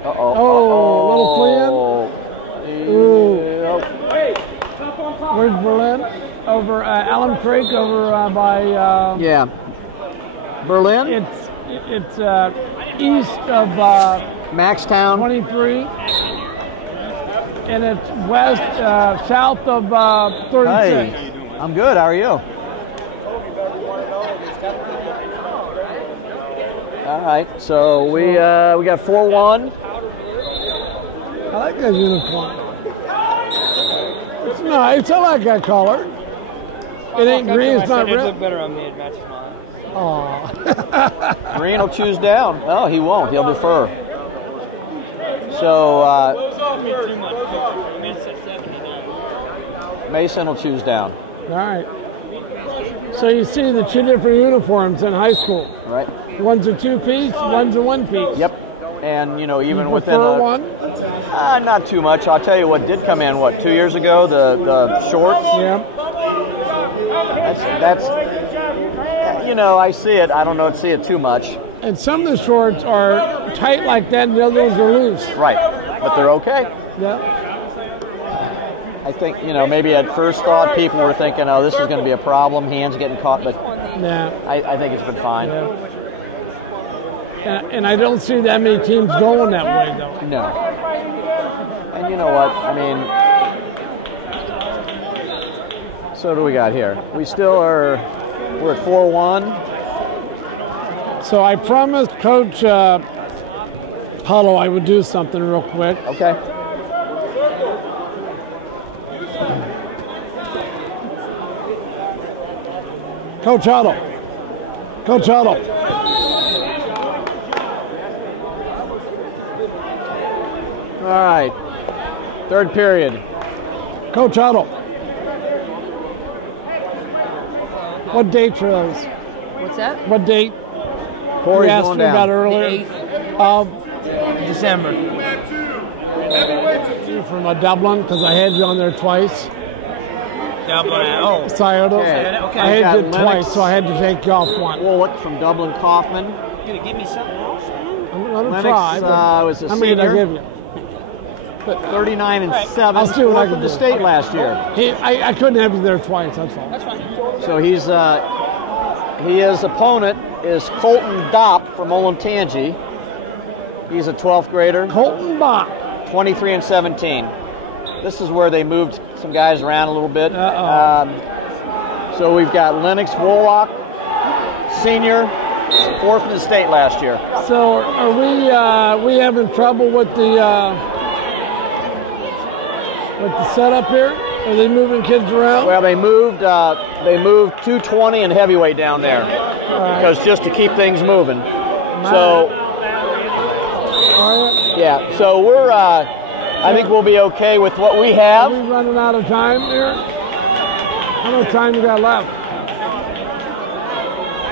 Uh-oh. Oh, little Flynn. Ooh. Yep. Where's Berlin? Over Allen Creek, over by... yeah. Berlin? It's east of... Maxtown. 23. And it's west, south of 36. Hey, I'm good. How are you? All right. So we got 4-1. I like that uniform. It's nice. I like that color. It ain't green. It's not It red. look better on me. It matches mine. Aw. Green will choose down. No, he won't. He'll defer. So Mason will choose down. All right. So you see the two different uniforms in high school. Right. One's a two-piece, one's a one-piece. Yep. And, you know, even You within prefer a... one? Not too much. I'll tell you what did come in, 2 years ago? The shorts? Yeah. That's you know, I see it. I don't see it too much. And some of the shorts are tight like that and the other ones are loose. Right. But they're okay. Yeah. I think, you know, maybe at first thought people were thinking, oh, this is going to be a problem, hands getting caught, but Yeah. I think it's been fine. Yeah. And I don't see that many teams going that way, though. No. And you know what? I mean, so what do we got here? We're at 4-1. So I promised Coach Huddle I would do something real quick. Okay. Coach Huddle. Coach Huddle. All right. Third period. Coach Huddle. What dates are those? What's that? What date? Corey's you asked going me down. about earlier. December. You're from Dublin, because I had you on there twice. Dublin. Oh. Scioto. Okay. I had you Lennox. twice, so I had to take you off one. Wolwick from Dublin, Kaufman. You gonna give me something else? I'm going to Lennox try. but was a how many did I senior. give you? 39 and 7. I'll see what I Fourth can in the do. state last year. I couldn't have you there twice, that's all. That's fine. So his opponent is Colton Dopp from Olentangy. He's a 12th grader. Colton Dopp. 23 and 17. This is where they moved some guys around a little bit. So we've got Lennox Wollock, senior, 4th in the state last year. So are we having trouble with the setup here? Are they moving kids around? Well, they moved 220 and heavyweight down there because just to keep things moving. So yeah, so we're I think we'll be okay with what we have. Are we running out of time here? How much time you got left?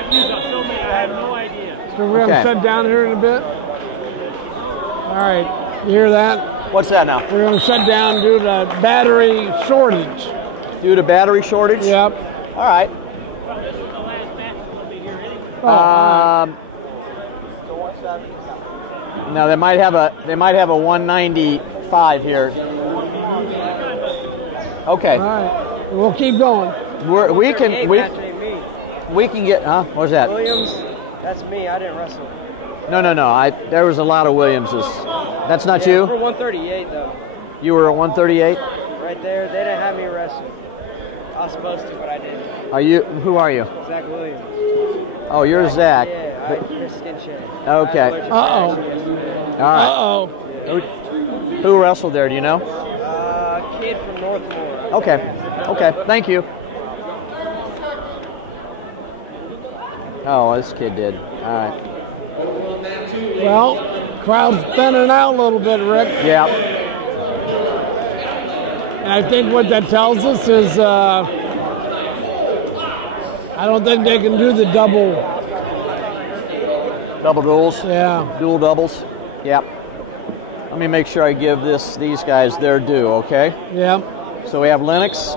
I have no idea. So we're going to shut down here in a bit. All right, you hear that? What's that now? We're going to shut down due to battery shortage. Due to battery shortage? Yep. All right. No, they might have a 195 here. Okay. All right, we'll keep going. We can get. Huh? What's that? Williams, that's me. I didn't wrestle. No. There was a lot of Williamses. That's not you? For 138 though. You were at 138. Right there. They didn't have me wrestle. I was supposed to, but I didn't. Are you? Who are you? Zach Williams. Oh, you're Zach. Yeah, I had skin shed. Okay. Uh-oh. All right. Uh-oh. Who wrestled there? Do you know? Kid from Northmore. Okay. Okay. Thank you. Oh, this kid did. All right. Well, crowd's thinning out a little bit, Rick. Yeah. And I think what that tells us is I don't think they can do the double duels. Yeah. Dual doubles. Yep. Let me make sure I give these guys their due, okay? Yeah. So we have Lennox,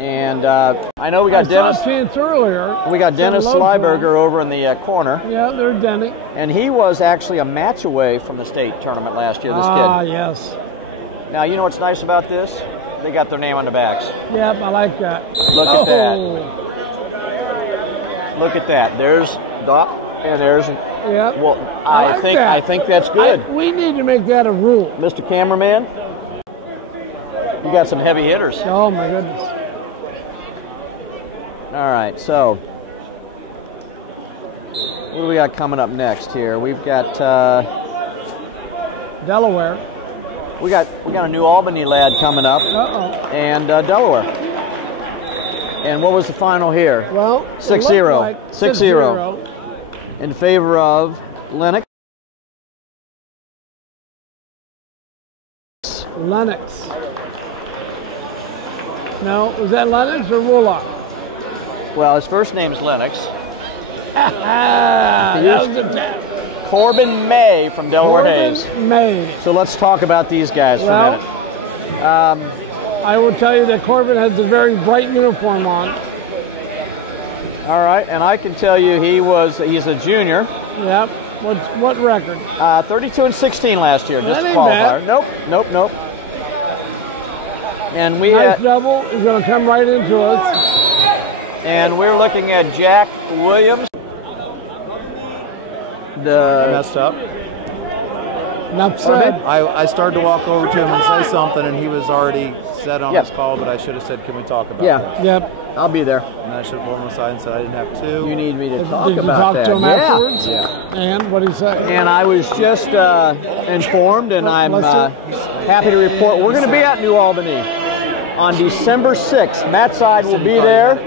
and I know we got Dennis. I saw Chance earlier. We got Dennis Slyberger over in the corner. Yeah, they're Denny. And he was actually a match away from the state tournament last year, this kid. Ah, yes. Now, you know what's nice about this? They got their name on the backs. Yep, I like that. Look at that. Look at that. There's Doc, and there's... Yep. Well, I think that's good. We need to make that a rule. Mr. Cameraman, you got some heavy hitters. Oh, my goodness. All right, so what do we got coming up next here? We've got Delaware. We got a New Albany lad coming up. And Delaware. And what was the final here? Well, 6-0. 6-0 in favor of Lennox. Lennox. No, was that Lennox or Woolock? Well, his first name's Lennox. That was a tap. Corbin May from Delaware Hayes. May. So let's talk about these guys for a minute. I will tell you that Corbin has a very bright uniform on. All right, and I can tell you he's a junior. Yep. What record? 32-16 last year, just a qualifier. Nope. And we nice double is going to come right into us. And we're looking at Jack Williams. Messed up. Enough said. I started to walk over to him and say something, and he was already set on his call, but I should have said, can we talk about that? Yep. I'll be there. And I should have pulled him aside and said I didn't have to. You need me to talk Did you about talk that. to him afterwards? Yeah. And what did he say? And I was just informed, and I'm happy to report we're going to be at New Albany on December 6th. Matside will be there.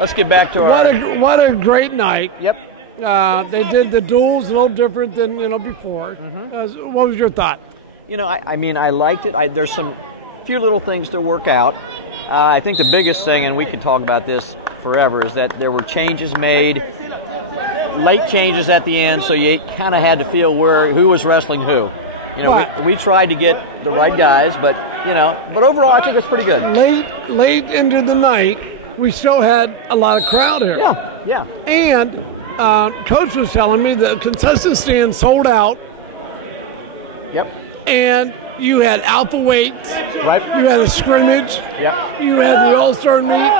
Let's get back to What a great night. Yep. They did the duels a little different than before. What was your thought? I mean, I liked it. There's some few little things to work out. I think the biggest thing, and we could talk about this forever, is that there were changes made, late changes at the end, so you kind of had to feel who was wrestling who. We tried to get the right guys, but overall I think it's pretty good. Late into the night, we still had a lot of crowd here. Yeah. And Coach was telling me the concession stand sold out. Yep. And you had alpha weights. Right. You had a scrimmage. Yep. You had the all-star meet.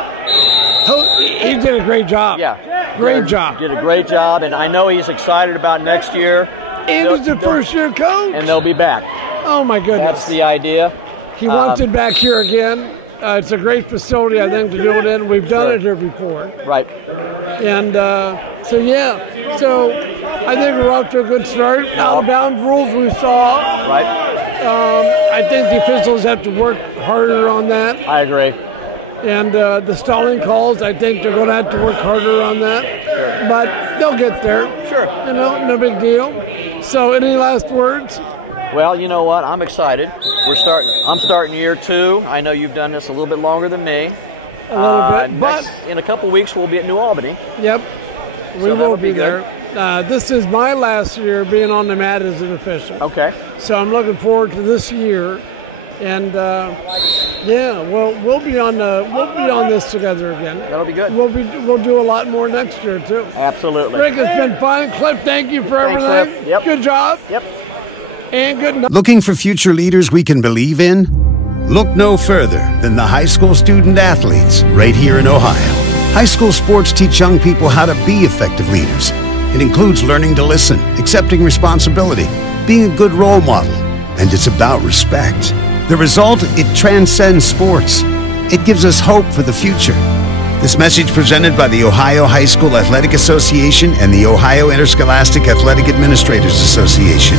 He did a great job. Yeah. Great job. Did a great job, and I know he's excited about next year. And he's the first-year coach. And they'll be back. Oh, my goodness. That's the idea. He wants it back here again. It's a great facility, I think, to do it in. We've done it here before. Right. And so I think we're off to a good start. Out-of-bounds rules we saw. Right. I think the officials have to work harder on that. I agree. And the stalling calls, I think they're going to have to work harder on that. Sure. But they'll get there. Sure. No big deal. So any last words? Well, you know what? I'm excited. I'm starting year 2. I know you've done this a little bit longer than me. A little bit. But in a couple weeks, we'll be at New Albany. Yep. We will be there. this is my last year being on the mat as an official. Okay. So I'm looking forward to this year, and yeah, we'll be on this together again. That'll be good. We'll do a lot more next year too. Absolutely. Rick, it's been fun. Cliff, thank you for everything. Cliff. Yep. Good job. Yep. And good night. Looking for future leaders we can believe in? Look no further than the high school student athletes right here in Ohio. High school sports teach young people how to be effective leaders. It includes learning to listen, accepting responsibility, being a good role model, and it's about respect. The result, it transcends sports. It gives us hope for the future. This message presented by the Ohio High School Athletic Association and the Ohio Interscholastic Athletic Administrators Association.